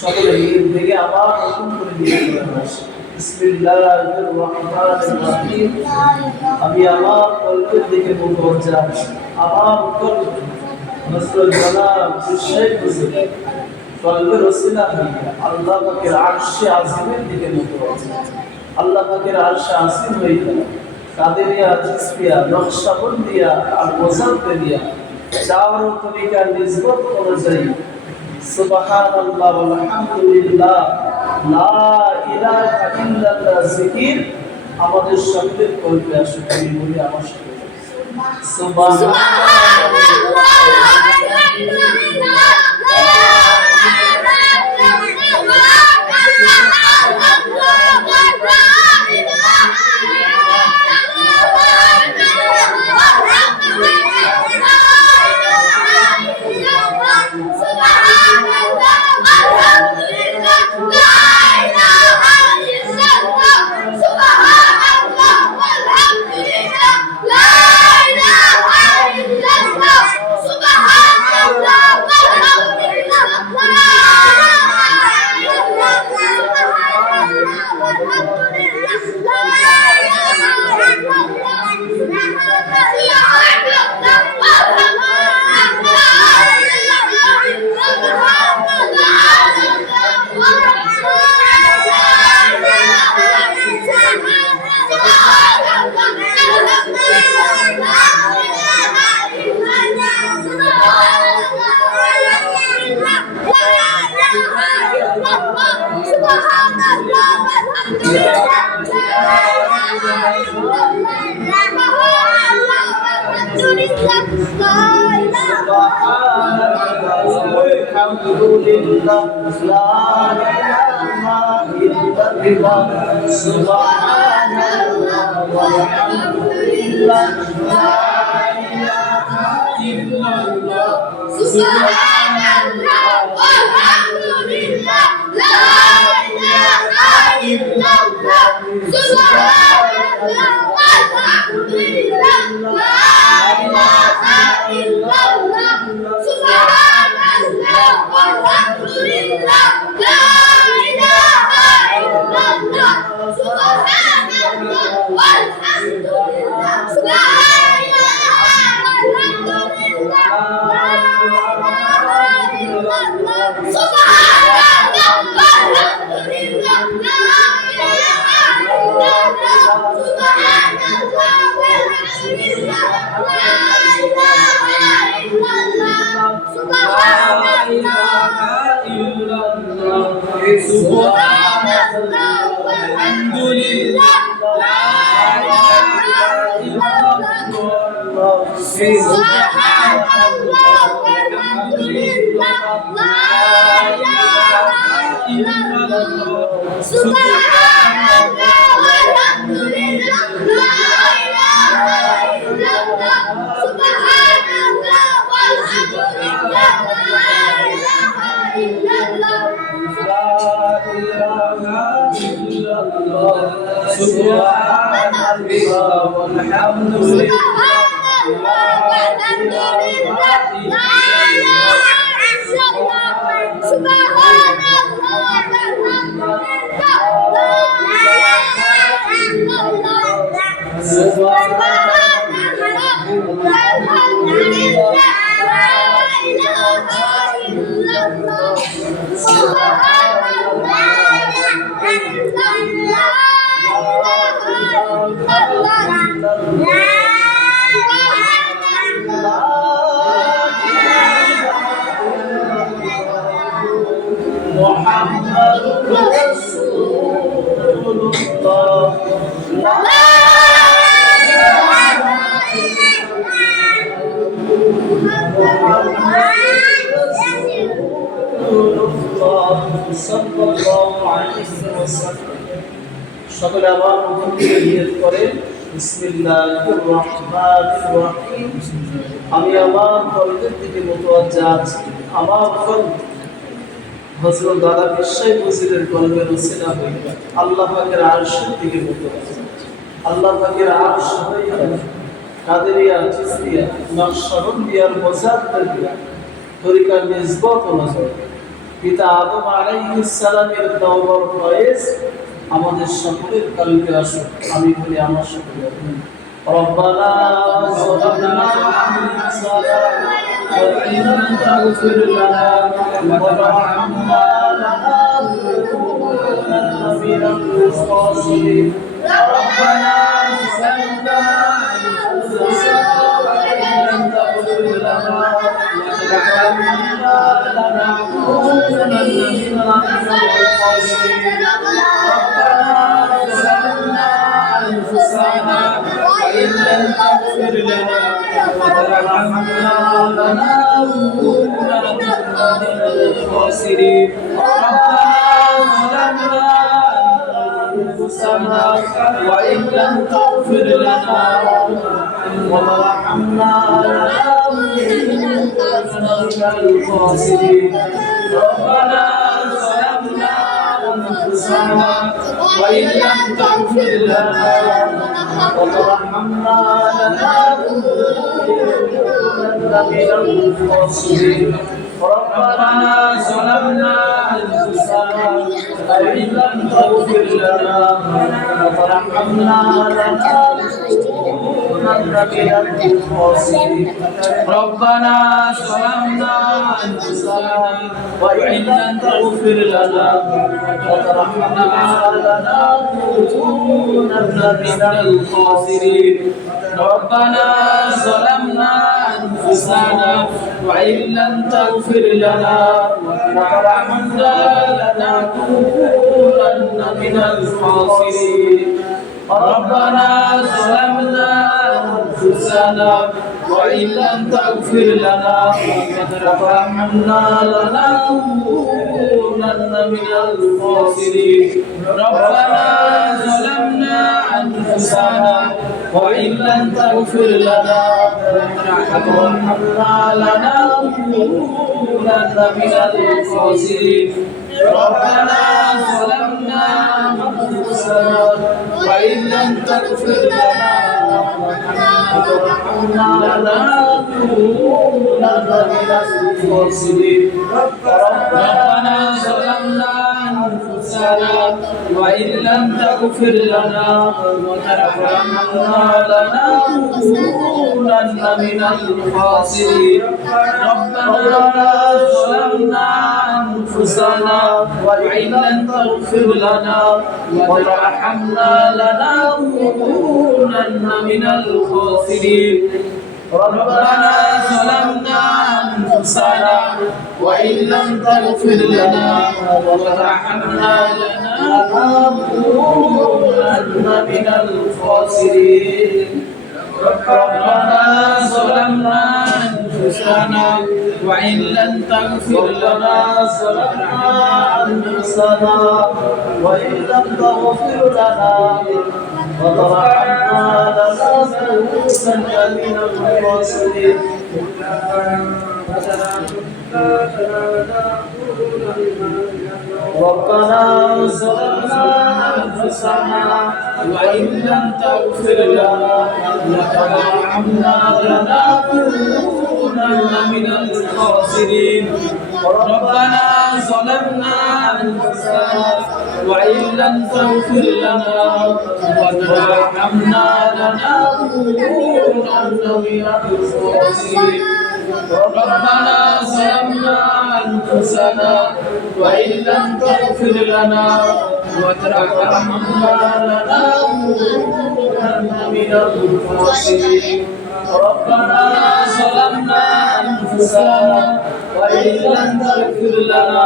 সকলে ঈদ থেকে আবার নতুন করে দিয়ে বিসমিল্লাহির রহমানির রহিম। আমি আমার কলবের দিকে মুতওয়াজ্জা, আমার কলব নসরুল জানাব শেখ হুজুর কলবের ওসিলা আল্লাহ পাকের আরশে আজিমের দিকে মুতওয়াজ্জা। আল্লাহ পাকের আরশে আজিম হইতে কাদেরিয়া, চিশতিয়া, নকশবন্দিয়া আর মোজাদ্দেদিয়া চার তরিকার নিসবত অনুযায়ী সুবহানাল্লাহ আলহামদুলিল্লাহ লা ইলাহা ইল্লাল্লাহ জিকির আমাদের সকলের কলবে আসুক। আমি বলি আমার সাথে Muhammadur Rasulullah. সাল্লাল্লাহু আলাইহি ওয়াসাল্লাম। সকলে আবার প্রথম থেকে নিয়ত করে বিসমিল্লাহির রহমানির রহিম। আমি আমার কলবের দিকে মুতাওয়াজ্জা আছি। আমার কলব হযরত দাদা বিশ্বাই ফজিলের কলবের ওসিলা হয়ে আল্লাহ পাকের আরশের দিকে মুতাওয়াজ্জা। আল্লাহ পাকের আরশ হয়ে কাদেরিয়া, চিশতিয়া, নকশবন্দিয়ার মুজাদ্দিদিয়া তরিকার নিসবত অনুযায়ী পিতা আদম আলাইহিস সালামের তওবার ফয়েজ আমাদের সকলের কলবে আসুক। আমি বলি আমার সকলে রব্বানা যালামনা আনফুসানা ওয়া ইন লাম তাগফির লানা ওয়া তারহামনা লানাকুনান্না মিনাল খাসিরিন। রব্বানা যালামনা আনফুসানা ওয়া ইন লাম তাগফির লানা ওয়া তারহামনা লানাকুনান্না মিনাল খাসিরিন। وإن لم تغفر لنا وترحمنا لنكونن من الخاسرين. ربنا ظلمنا أنفسنا وإن لم تغفر لنا وترحمنا لنكونن من الخاسرين. ربنا ظلمنا أنفسنا وإن لم تغفر لنا وترحمنا لنكونن من الخاسرين. ربنا ظلمنا أنفسنا وإن لم تغفر لنا وترحمنا لنكونن من الخاسرين. ربنا ظلمنا أنفسنا وإن لم تغفر لنا وترحمنا لنكونن من الخاسرين. ربنا ظلمنا أنفسنا وإن لم تغفر لنا وترحمنا لنكونن من الخاسرين. ربنا ظلمنا أنفسنا وإن لم تغفر لنا وترحمنا لنكونن من الخاسرين. ربنا ظلمنا أنفسنا وإن لم تغفر لنا وترحمنا لنكونن من الخاسرين. ربنا ظلمنا أنفسنا وإن لم تغفر لنا وترحمنا لنكونن من الخاسرين. ربنا ظلمنا أنفسنا وإن لم تغفر لنا وترحمنا لنكونن من الخاسرين. ربنا ظلمنا أنفسنا وإن لم تغفر لنا وترحمنا لنكونن من الخاسرين. ربنا ظلمنا أنفسنا وإن لم تغفر لنا وترحمنا لنكونن من الخاسرين. ربنا ظلمنا أنفسنا وإن لم تغفر لنا وإن لم تغفر لنا وترحمنا لنكونن من الخاسرين. ربنا ظلمنا أنفسنا وإن لم تغفر لنا وترحمنا لنكونن من الخاسرين. ربنا ظلمنا أنفسنا وإن لم تغفر لنا وترحمنا لنكونن من الخاسرين. ربنا ظلمنا أنفسنا وإن لم تغفر لنا وترحمنا لنكونن من الخاسرين. ربنا ظلمنا أنفسنا وإن لم تغفر لنا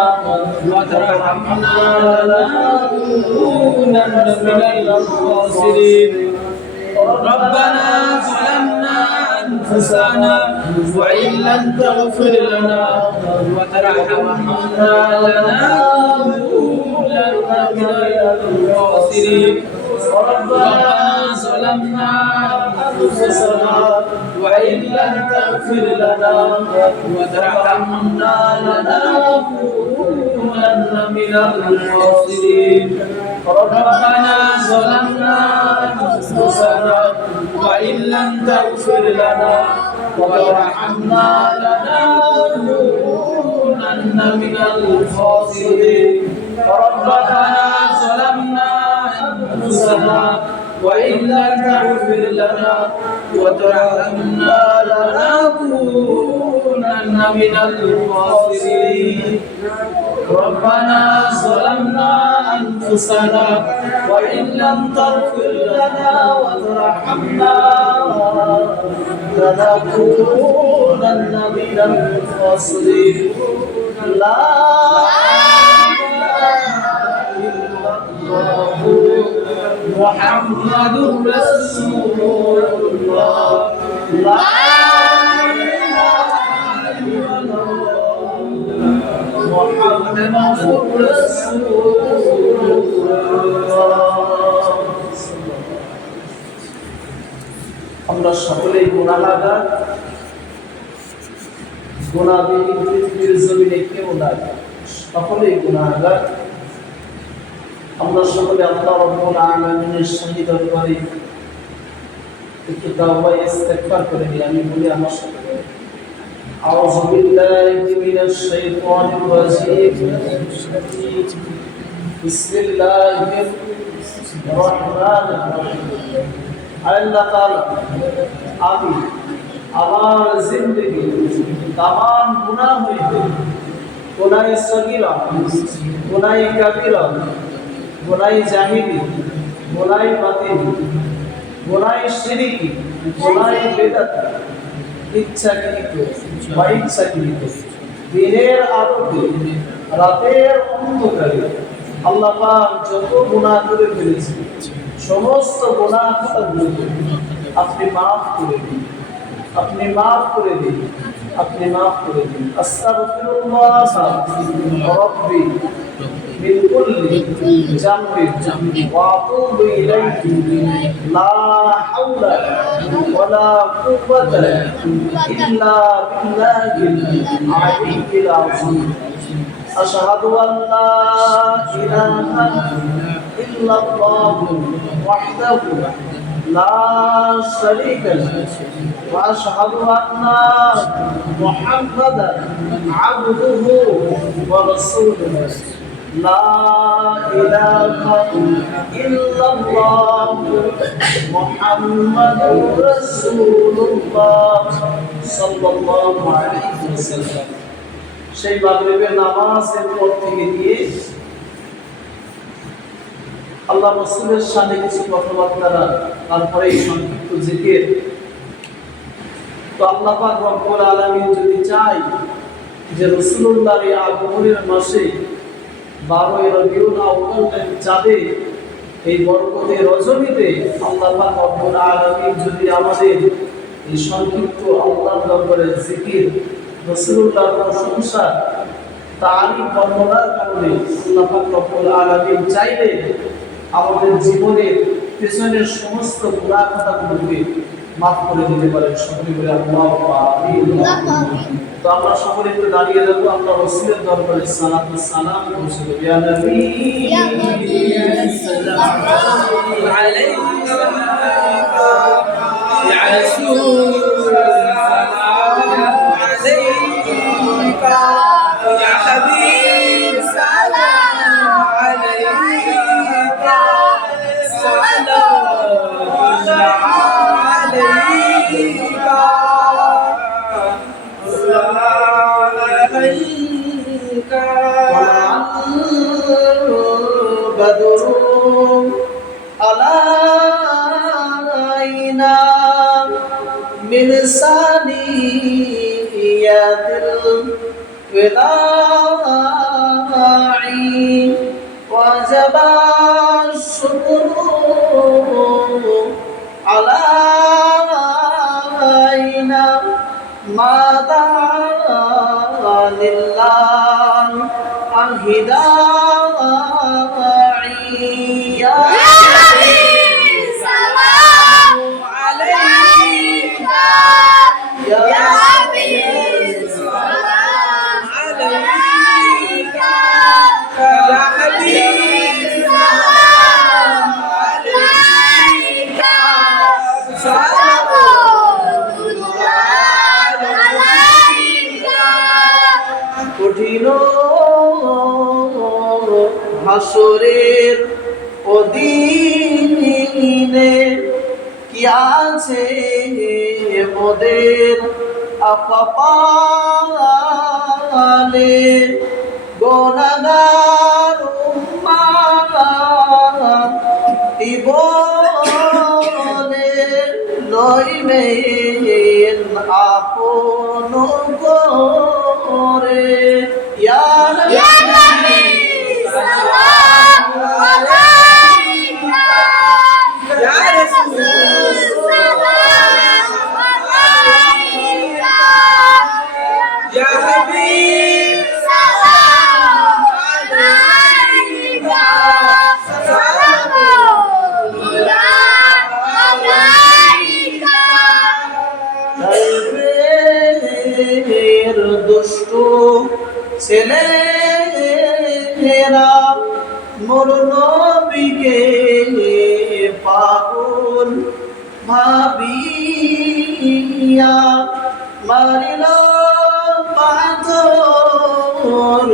وترحمنا لنكونن من الخاسرين. ربنا ظلمنا أنفسنا أنفسنا وإن لم تغفر لنا وترحمنا لنكونن من الخاسرين ربنا ظلمنا أنفسنا وإن لم تغفر لنا وترحمنا لنكونن من الخاسرين ربنا ظلمنا أنفسنا وإن لم تغفر لنا وترحمنا لنكونن من الخاسرين ربنا ظلمنا أنفسنا وإن لم تغفر لنا وترحمنا لنكونن من الخاسرين ربنا ظلمنا أنفسنا وإن لم تغفر لنا وترحمنا لنكونن من الخاسرين لا محمد رسول الله لا إله إلا الله محمد رسول الله আমরা সকলেই গুনাহগার গুনাহবিহীন পৃথিবীর জমিনে কেউ নাই সকলেই গুনাহগার আমরা সকলে আল্লাহ রাব্বুল আলামিনের সাথে দরবারে একটু তাওবা ইস্তেগফার করে নিই আমি বলি আমার সাথে আউযু বিল্লাহি মিনাশ শাইতানির রাজীম বিসমিল্লাহির রহমানির রহিম আল্লাহ তাআলা আমি আমার জিন্দেগি तमाम গুনাহ হইতে গুনাহ সগীরা গুনাহ কাবীরা গুনাহ জাহিলি গুনাহ বাতিল গুনাহ শিরকি গুনাহ বিদআত ইচ্ছাকৃত বা ইচ্ছাকৃত দিনের আলোকে রাতের অন্ধকারে আল্লাহ পাক যত গুনাহ করে ফেলেছি সমস্ত গুনাহ খাতাগুলোকে আপনি maaf করে দিন अपने माफ करे दी अपने माफ करे दी अस्तगफिरुल्लाह रब्बी मिन कुल्ली जम्बि व अतूबु इलैहि ला हौला वला कुव्वता इल्ला बिल्लाहिल अलिय्यिल अज़ीम अशहदु अन ला इलाहा इल्लल्लाह वहदहु لا شريك له وأشهد أن محمدا عبده ورسوله لا إله إلا الله محمد رسول الله صلى الله عليه وسلم সেই মাগরিবের নামাজের পর থেকে দিয়ে আল্লাহ রাসূলের সাথে কিছু কথাবার্তা তারপরে এই সংক্ষিপ্ত জিকির তো আল্লাহ পাক রব্বুল আলামিন যদি চাই যে রাসূলুল্লাহর এই আগমনের মাসে 12 রবিউল আউয়ালের চাঁদে এই বরকতের রজনীতে আল্লাহ পাক রব্বুল আলামিন যদি আমাদের এই সংক্ষিপ্ত আল্লাহর দরবারে জিকির রাসূলুল্লাহর প্রশংসা তারিফ বর্ণনার কারণে আল্লাহ পাক রব্বুল আলামিন চাইলে আমাদের জীবনের পেছনের সমস্ত গুনাহ খাতাগুলোকে মাফ করে দিতে পারেন সকলে বলে আল্লাহু আমিন তো আমরা সকলে একটু দাঁড়িয়ে থাকবো আমরা রাসূলের দরবারে সালাত ও সালাম পৌঁছে দেব ইয়া নবী সাল্লাল্লাহু আলাইহি ইয়া রাসূল সালাম আলাইকা ইয়া হাবিব সালাম আলাইকা بدر علينا من ثنيات الوداع وجب الشكر علينا মাদা লিল্লাহ আহিদাইয়া কঠিন হাসরের অধীনে কি আছে মোদের কপালে গুনাহগার উম্মতি বলে লইবেন আপন করে ইয়া নবী সাল্লাল্লাহু আলাইহি ইয়া রাসূল সাল্লাল্লাহু আলাইহি ইয়া হাবিব সাল্লাল্লাহু আলাইহি সাল্লামের দুষ্টু ছেলেরা মোর নবীকে পাগল ভাবিয়া মারিল পাথর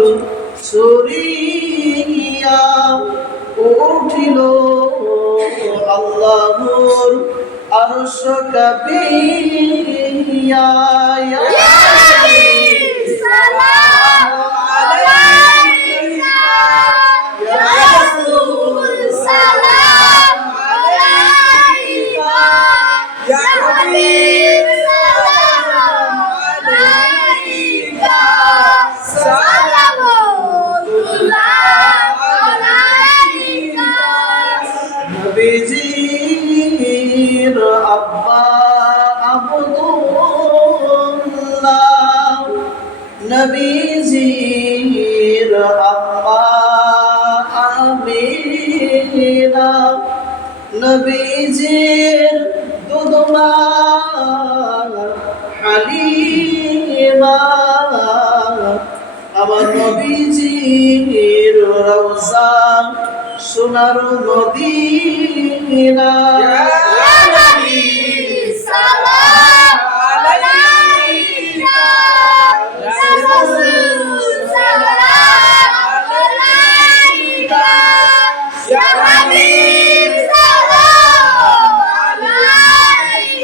ছুরিয়া উঠিল আল্লাহর আরশ কাঁপিয়া ইয়া নবী সাল্লাল্লাহু আলাইহি ইয়া রাসূল সাল্লাল্লাহু আলাইহি ইয়া হাবিব সাল্লাল্লাহু আলাইহি সাল্লাল্লাহু আলাইহি নবীজির আব্বা আব্দুল্লাহ নবীজির আম্মা আমিনা নবীজির দুধমা হালিমা আমার নবীজির রওজা সোনার মদিনা ইয়া নবী সাল্লাল্লাহু আলাইহি ইয়া রাসূল সাল্লাল্লাহু আলাইহি ইয়া হাবিব সাল্লাল্লাহু আলাইহি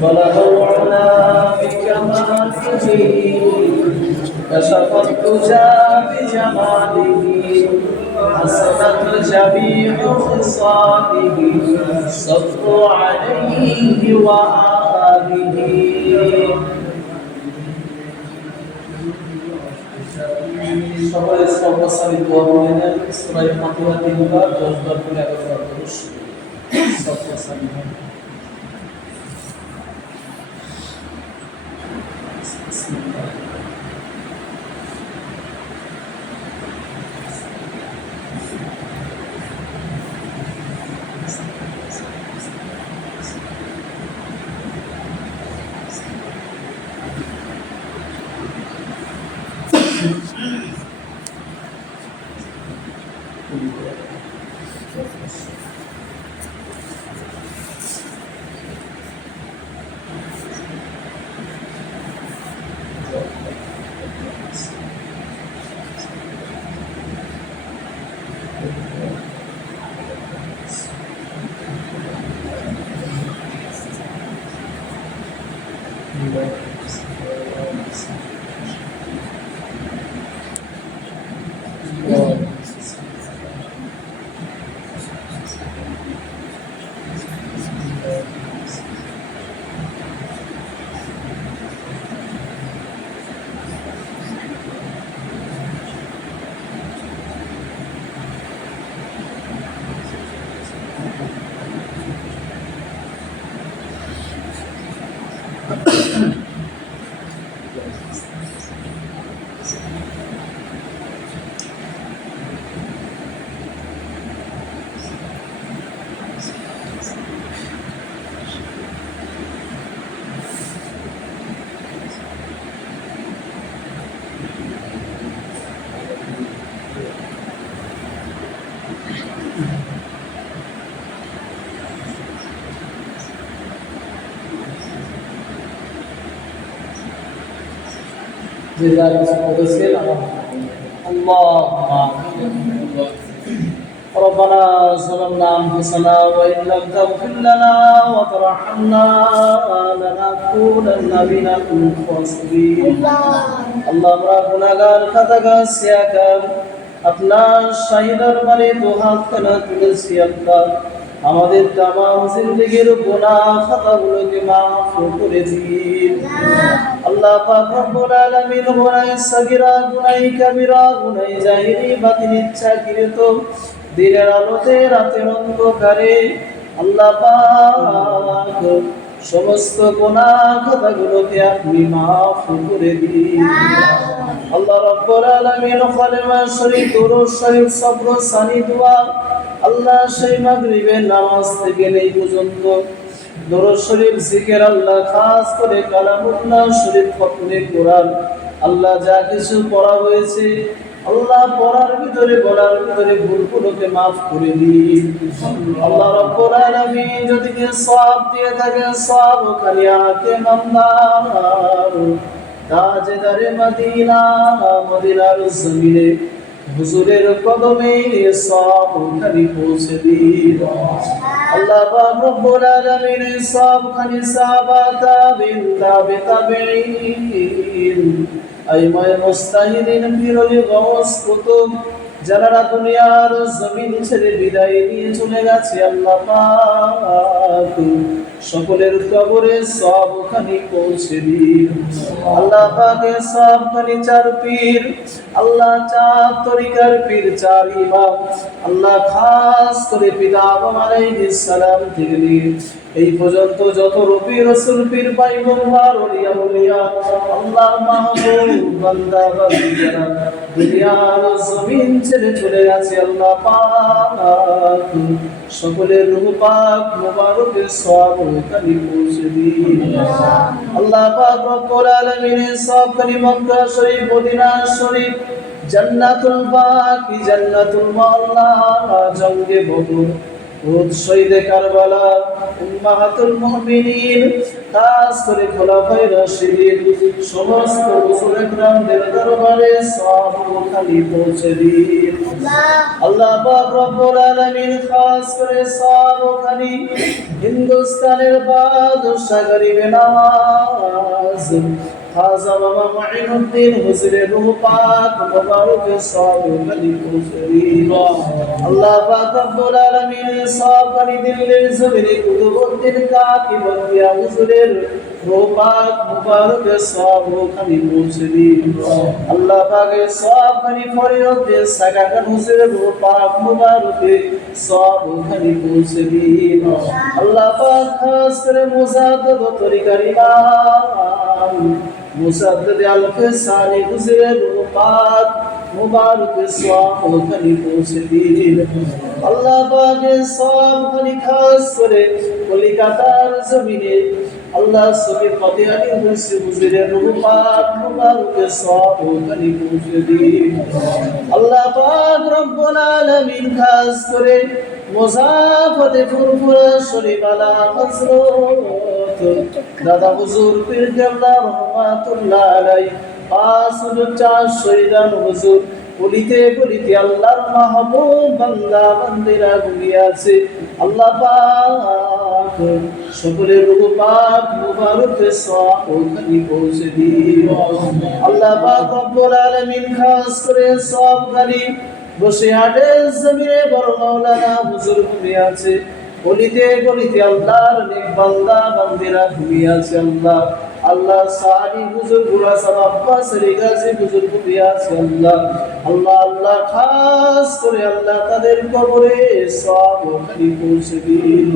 بلغوا عنا بكماله كشف الدجى بجماله حسنت جميع خصاله صلوا عليه وآله সকলে সর্বসারী দোয়া বলেন সূরা ফাতিহা তিনবার 10 বার করে 11 বার করে সর্বসারী যে যা কিছু করেছেন আল্লাহুম্মা ربنا ظلمنا أنفسنا وإن لم تغفر لنا وترحمنا لنكونن من الخاسرين আল্লাহ আমরা গুনাহগার খাতাগার সিয়াকার আপনার শাহী দরবারে দুহাত খানা তুলেছি আল্লাহ আমাদের তামাম জিন্দেগির গুনাহ খাতাগুলোকে মাফ করে দিন আল্লাহ পাক রব্বুল আলামিন গুনাহ সগীরা গুনাহ কাবীরা গুনাহ জাহিরি বাতিল ইচ্ছাকৃত দিনের আলোতে রাতের অন্ধকারে আল্লাহ পাক সমস্ত গুনাহ খাতাগুলোকে আপনি মাফ করে দিন আল্লাহ রাব্বুল আলামিন কালেমা শরীফ দুরূদ শরীফ সবর সানি দোয়া আল্লাহ সেই মাগরিবের নামাজ থেকে এই পর্যন্ত দুরূদ শরীফ জিকির আল্লাহ খাস করে কালামুল্লাহ শরীফ খতমে কোরআন আল্লাহ যা কিছু পড়া হয়েছে আল্লাহ পড়ার ভিতরে বলার ভিতরে ভুলগুলোকে মাফ করে দিন আল্লাহ রাব্বুল আলামিন যদি সওয়াব দিয়ে থাকে সওয়াব খালি আকে মামদার তাজদারে মদিনা মদিনার জমিনে হুজুরের কদমে সওয়াব খালি পৌঁছে দিন আল্লাহ পাক রব্বুল আলামিন সওয়াব খালি সাহাবা তাবিন তাবিঈন আইমায়ে মুস্তাহিদিন পীরুল গাউস কুতুব যারা দুনিয়ার জমিন ছেড়ে বিদায় নিয়ে চলে গেছে আল্লাহ পাক সকলের কবরে সবখানি পৌঁছে দিন আল্লাহ পাকের সবখানি চার পীর আল্লাহ চার তরিকার পীর চার ইমাম আল্লাহ খাস করে পিতা আদম আলাইহিস সালাম থেকে এই পর্যন্ত যত রবি রাসূল পীর পয়গম্বর ওলিয়া উলিয়া আল্লাহর মাহবুব বান্দা বান্দিরা দুনিয়ার জমিন ছেড়ে চলে গেছে আল্লাহ পাক সকলের রূহ পাক মুবারকের সওয়াব খালি পৌঁছে দিন আল্লাহ পাক রব্বুল আলামিন সব খালি মক্কা শরীফ মদিনা শরীফ জান্নাতুল বাকি জান্নাতুল মাওলা জঙ্গে বদর উহুদ শহীদে কারবালা উম্মাহাতুল মুমিনিন খাস করে খোলাফায়ে রাশিদিন সমস্ত রাসূল একরামদের দরবারে সওয়াব খালি পৌঁছে দিন আল্লাহ পাক রব্বুল আলামিন খাস করে সওয়াব খালি হিন্দুস্তানের বাদশা গরিবে নওয়াজ খাজা বাবা মুঈনুদ্দিন হুজুরের রূহ পাক মুবারকের সওয়াব খালি পৌঁছে দিন আল্লাহ পাক রব্বুল আলামিন সওয়াব খালি দিল্লির জমিনে কুতুবউদ্দিন কাকিবন্দিয়া হুজুরের রূহ পাক মুবারকের সওয়াব খালি পৌঁছে দিন আল্লাহ পাকের সওয়াব খালি ফরিদউদ্দিন সাকাকান হুজুরের রূহ পাক মুবারকের সওয়াব খালি পৌঁছে দিন আল্লাহ পাক খাস করে মুজাদ্দিদ তরিকার ইমাম মুসাদ্দিদ আল-ফিসানি হুজুরের রূহ পাক মুবারকের সওয়াব খালি পৌঁছে দিন আল্লাহ পাকের সওয়াব খালি খাস করে কলিকাতার জমিনে আল্লাহ সবে ফতেহানি হুজুরের রূহ পাক মুবারকের সওয়াব খালি পৌঁছে দিন আল্লাহ পাক রব্বুল আলামিন খাস করে মুজাফফতে ফুরফুরা শরীফ আলা হযরত দাদা হুজুর পীর কেবলা রহমাতুল্লাহ আলাইহি 550 শহীদান হুজুর বলিতে বলিতে আল্লাহর মাহবুব বান্দা বান্দিরা ঘুমিয়ে আছে আল্লাহ পাক সকলের রূহ পাক মুবারকের সওয়াব খালি পৌঁছে দিন আল্লাহ পাক রব্বুল আলামিন খাস করে সওয়াব খালি বসিরহাটের জমিনে বড় মাওলানা হুজুর ঘুমিয়ে আছে বলিতে বলিতে আল্লাহর নেক বান্দা বান্দিরা ঘুমিয়ে আছে আল্লাহ আল্লাহ সাহাবী হুজুর গুলা সাহেব আব্বাস আলী গাজী হুজুর ঘুমিয়ে আছে আল্লাহ আল্লাহ আল্লাহ খাস করে আল্লাহ তাদের কবরে সওয়াব খালি পৌঁছে দিন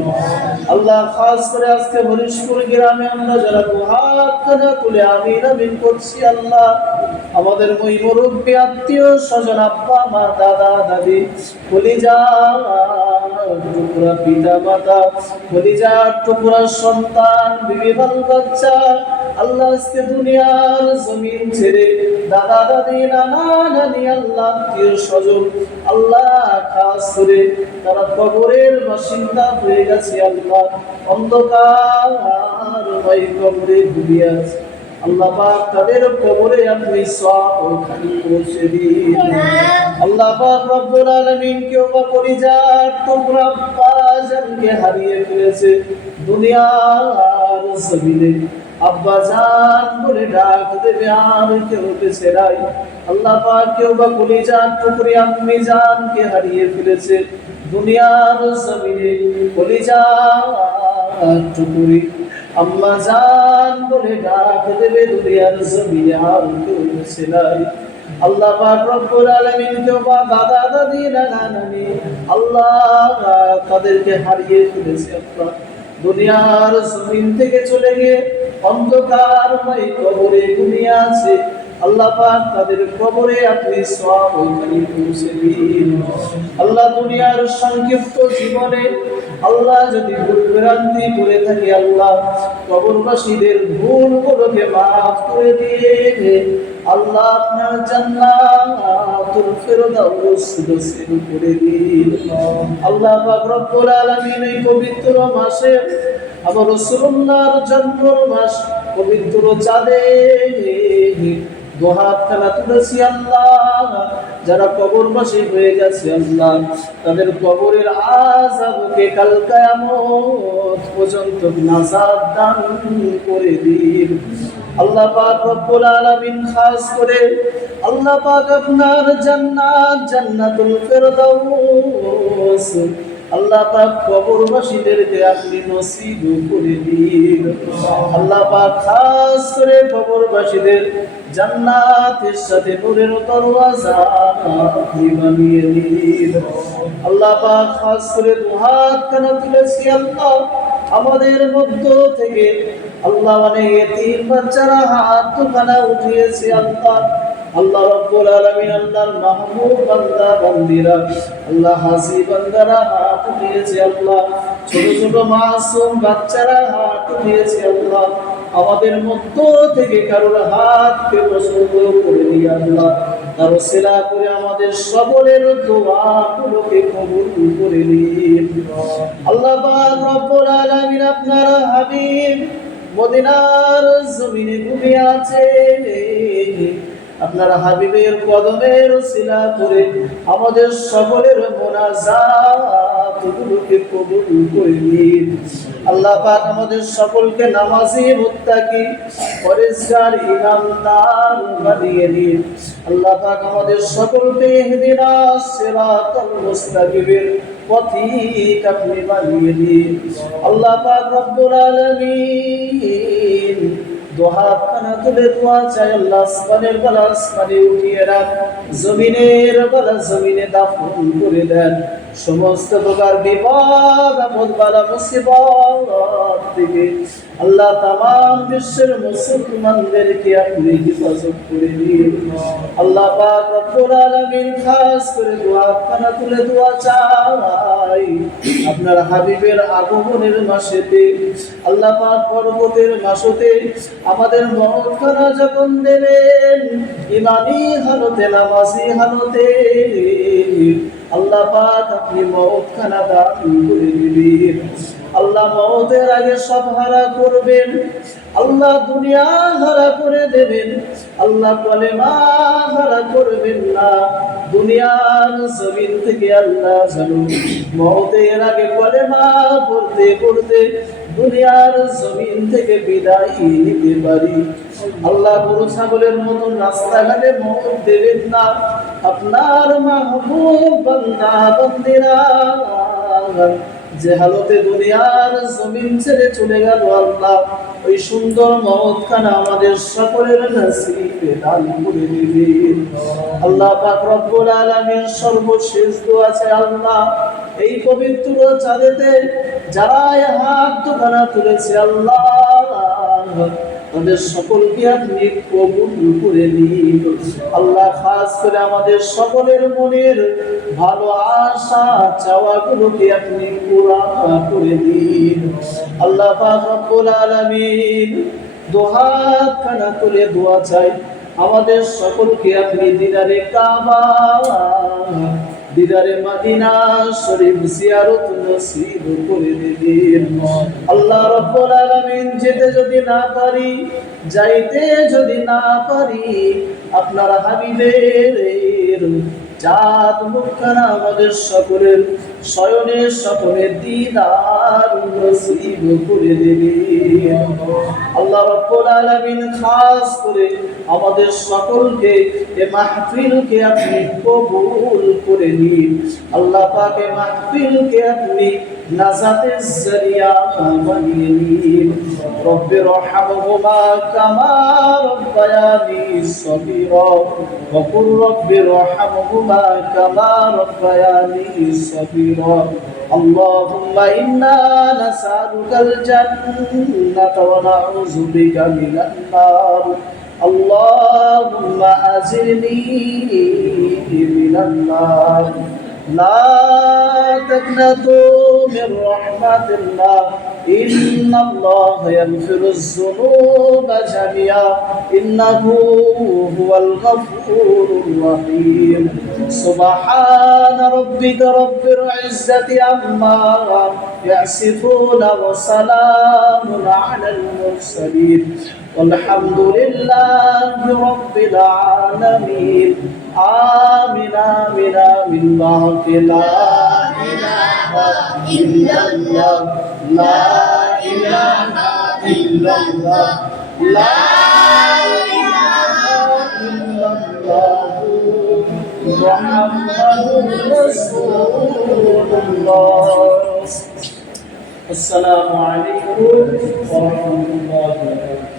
আল্লাহ খাস করে আজকে হরিশপুর গ্রামে আমরা যারা দুহাত খানা তুলে আমিন আমিন করছি আল্লাহ আমাদের ওই মুরব্বী আত্মীয় স্বজন আব্বা মা দাদা দাদি কলিজা টুকরা পিতা মাতা কলিজা টুকরা সন্তান বিবি বাল বাচ্চা আল্লাহ আজকে দুনিয়ার জমিন ছেড়ে দাদা দাদি নানা নানি আল্লাহ আত্মীয় স্বজন আল্লাহ খাস করে তারা কবরের বাসিন্দা হয়ে গেছে আল্লাহ অন্ধকার ওই কবরে ঘুমিয়ে আছে আল্লাহ পাক তাদের কবরে আপনি সওয়াব পৌঁছে দিন। আল্লাহ পাক রব্বুল আলামিন কেউ বা পরিজাত তোমরা বাজানকে হারিয়ে ফেলেছে দুনিয়ার জমিনে, আব্বা জান বলে ডাক দেবে আর কেউ বেঁচে নাই। আল্লাহ পাক কেউ বা কলিজার টুকরি আম্মি জানকে হারিয়ে ফেলেছে দুনিয়ার জমিনে, কলিজার টুকরি আম্মা জান বলে ডাক দেবে দুনিয়ার জমিনে আর কেউ বেঁচে নাই। আল্লাহ পাক রব্বুল আলামিন কেউ বা দাদা দাদি নানা নানি আল্লাহ তাদেরকে হারিয়ে ফেলেছে আল্লাহ দুনিয়ার জমিন থেকে চলে গিয়ে অন্ধকারময় কবরে ঘুমিয়ে আছে। আল্লাহ পাক তাদের কবরে আপনি সওয়াব পৌঁছে দিন। আল্লাহ দুনিয়ার সংক্ষিপ্ত জীবনে আল্লাহ যদি ভুল ভ্রান্তি করে থাকি আল্লাহ কবরবাসীদের ভুলগুলোকে মাফ করে দিয়ে আল্লাহ আপনার জান্নাতুল ফেরদাউস নসিব করে দিন। আল্লাহ পাক রব্বুল আলামিন এই পবিত্র মাসে আমার রাসূলুল্লাহর জন্মের মাস পবিত্র চাঁদে দুহাত খানা তুলেছি আল্লাহ, যারা কবরবাসী হয়ে গেছে আল্লাহ তাদের কবরের আযাবকে কাল কিয়ামত পর্যন্ত নাজাত দান করে দিন। আল্লাহ পাক রব্বুল আলামিন খাস করে আল্লাহ পাক আপনার জান্নাত জান্নাতুল ফেরদাউস আল্লাহ পাক কবরবাসীদেরকে আপনি নসিব করে দিন। আল্লাহ পাক খাস করে কবরবাসীদের জান্নাতের সাথে নূরের দরওয়াজা আপনি বানিয়ে দিন। আল্লাহ পাক খাস করে দুহাত কানা তুলেছি আল্লাহ আমাদের মধ্য থেকে আল্লাহ অনেক এতিম বাচ্চারা হাত দুখানা উঠিয়েছে আল্লাহ। আল্লাহ রব্বুল আলামিন আল্লাহর মাহবুব বান্দা বান্দিরা আল্লাহ হাজি বান্দারা হাত উঠিয়েছে আল্লাহ, ছোট ছোট মাসুম বাচ্চারা হাত উঠিয়েছে আল্লাহ। আমাদের মধ্য থেকে কারোর হাতকে পছন্দ করে দিয়ে আল্লাহ তার সেলা করে আমাদের সকলের দোয়াগুলোকে কবুল করে নিন। আল্লাহ পাক রব্বুল আলামিন আপনার হাবিব মদিনার জমিনে ঘুমিয়ে আছে, আপনার হাবিবের কদমের ওসিলা করে আমাদের সকলের মুনাজাতগুলোকে কবুল করে নিন। আল্লাহ পাক আমাদের সকলকে নামাজি মুত্তাকি পরেজগার ইমানদার বানিয়ে দিন। আল্লাহ পাক আমাদের সকলকে ইহদিনাস সিরাতাল মুস্তাকিমের পথিক আপনি বানিয়ে দিন। আল্লাহ পাক রব্বুল আলামিন দুহাত খানা তুলে দোয়া চাই আল্লাহ আসমানের বালা আসমানে উঠিয়ে রাখ, জমিনের বালা জমিনে দাফন করে দেন। সমস্ত প্রকার বিপদ আপদ বালা মুসিবত থেকে আল্লাহ তামাম বিশ্বের মুসলমানদেরকে আপনি হেফাজত করে দিন। আল্লাহ পাক রব্বুল আলামিন খাস করে দুহাত খানা তুলে দোয়া চাই আপনার হাবিবের আগমনের মাসেতে আল্লাহ পাক পরবতের মাসেতে আমাদের মওত খানা যখন দেবেন ইমানি হালতে নামাজি হালতে আল্লাহ পাক আপনি মওত খানা দান করে দিবেন। আল্লাহ মওতের আগে সব হারা করবেন, আল্লাহ দুনিয়া হারা করে দেবেন, আল্লাহ কলেমা হারা করবেন না। দুনিয়ার জমিন থেকে আল্লাহ জানো মওতের আগে কলেমা পড়তে পড়তে দুনিয়ার জমিন থেকে বিদায় নিতে পারি। আল্লাহ গরু ছাগলের মতন রাস্তাঘাটে মওত দেবেন না। আপনার মাহবুব বান্দা বান্দিরা যে হালতে দুনিয়ার জমিন ছেড়ে চলে গেল আল্লাহ ওই সুন্দর মওত খানা আমাদের সকলের নসিবে দান করে দিবেন। আল্লাহ পাক রব্বুল আলামিন সর্বশেষ দোয়া আছে আল্লাহ এই পবিত্র চাঁদেতে যারা হাত দুখানা তুলেছে আল্লাহ তাদের সকলকে আপনি কবুল করে নিন। আল্লাহ খাস করে আমাদের সকলের মনের ভালো আশা চাওয়াগুলোকে আপনি পুরা করে দিন। আল্লাহ পাক রব্বুল আলামিন দুহাত খানা তুলে দোয়া চাই আমাদের সকলকে আপনি দিদারে কাবা দিদারে মদিনা শরীফ জিয়ারত নসিব করে দিন। আল্লাহ রাব্বুল আলামিন যেতে যদি না পারি, যাইতে যদি না পারি, আপনার হাবিবের চাঁদ মুখখানা আমাদের সকলের শয়নের সকলের দিদার নসিব করে দিন। আল্লাহ রাব্বুল আলামিন খাস করে আমাদের সকলকে এই মাহফিলকে আপনি কবুল করে নিন। আল্লাহ পাক এই মাহফিলকে আপনি নাজাতের জরিয়া বানিয়ে নিন। রব্বির রহমহুমা কামা রব্বায়ানি সগীরা ওয়া কুর রব্বির রহমহুমা কামা রব্বায়ানি সগীরা। اللهم إنا نسألك الجنة ونعوذ بك من النار اللهم أجرني من النار لا تقنطوا من رحمة الله إن الله يغفر الذنوب جميعا إنه هو الغفور الرحيم سبحان ربك رب العزة عما يصفون وسلام على المرسلين والحمد لله رب العالمين آمين آمين آمين بارك لا إله إلا الله لا إله إلا الله لا إله إلا الله محمد رسول الله السلام عليكم ورحمة الله وبركاته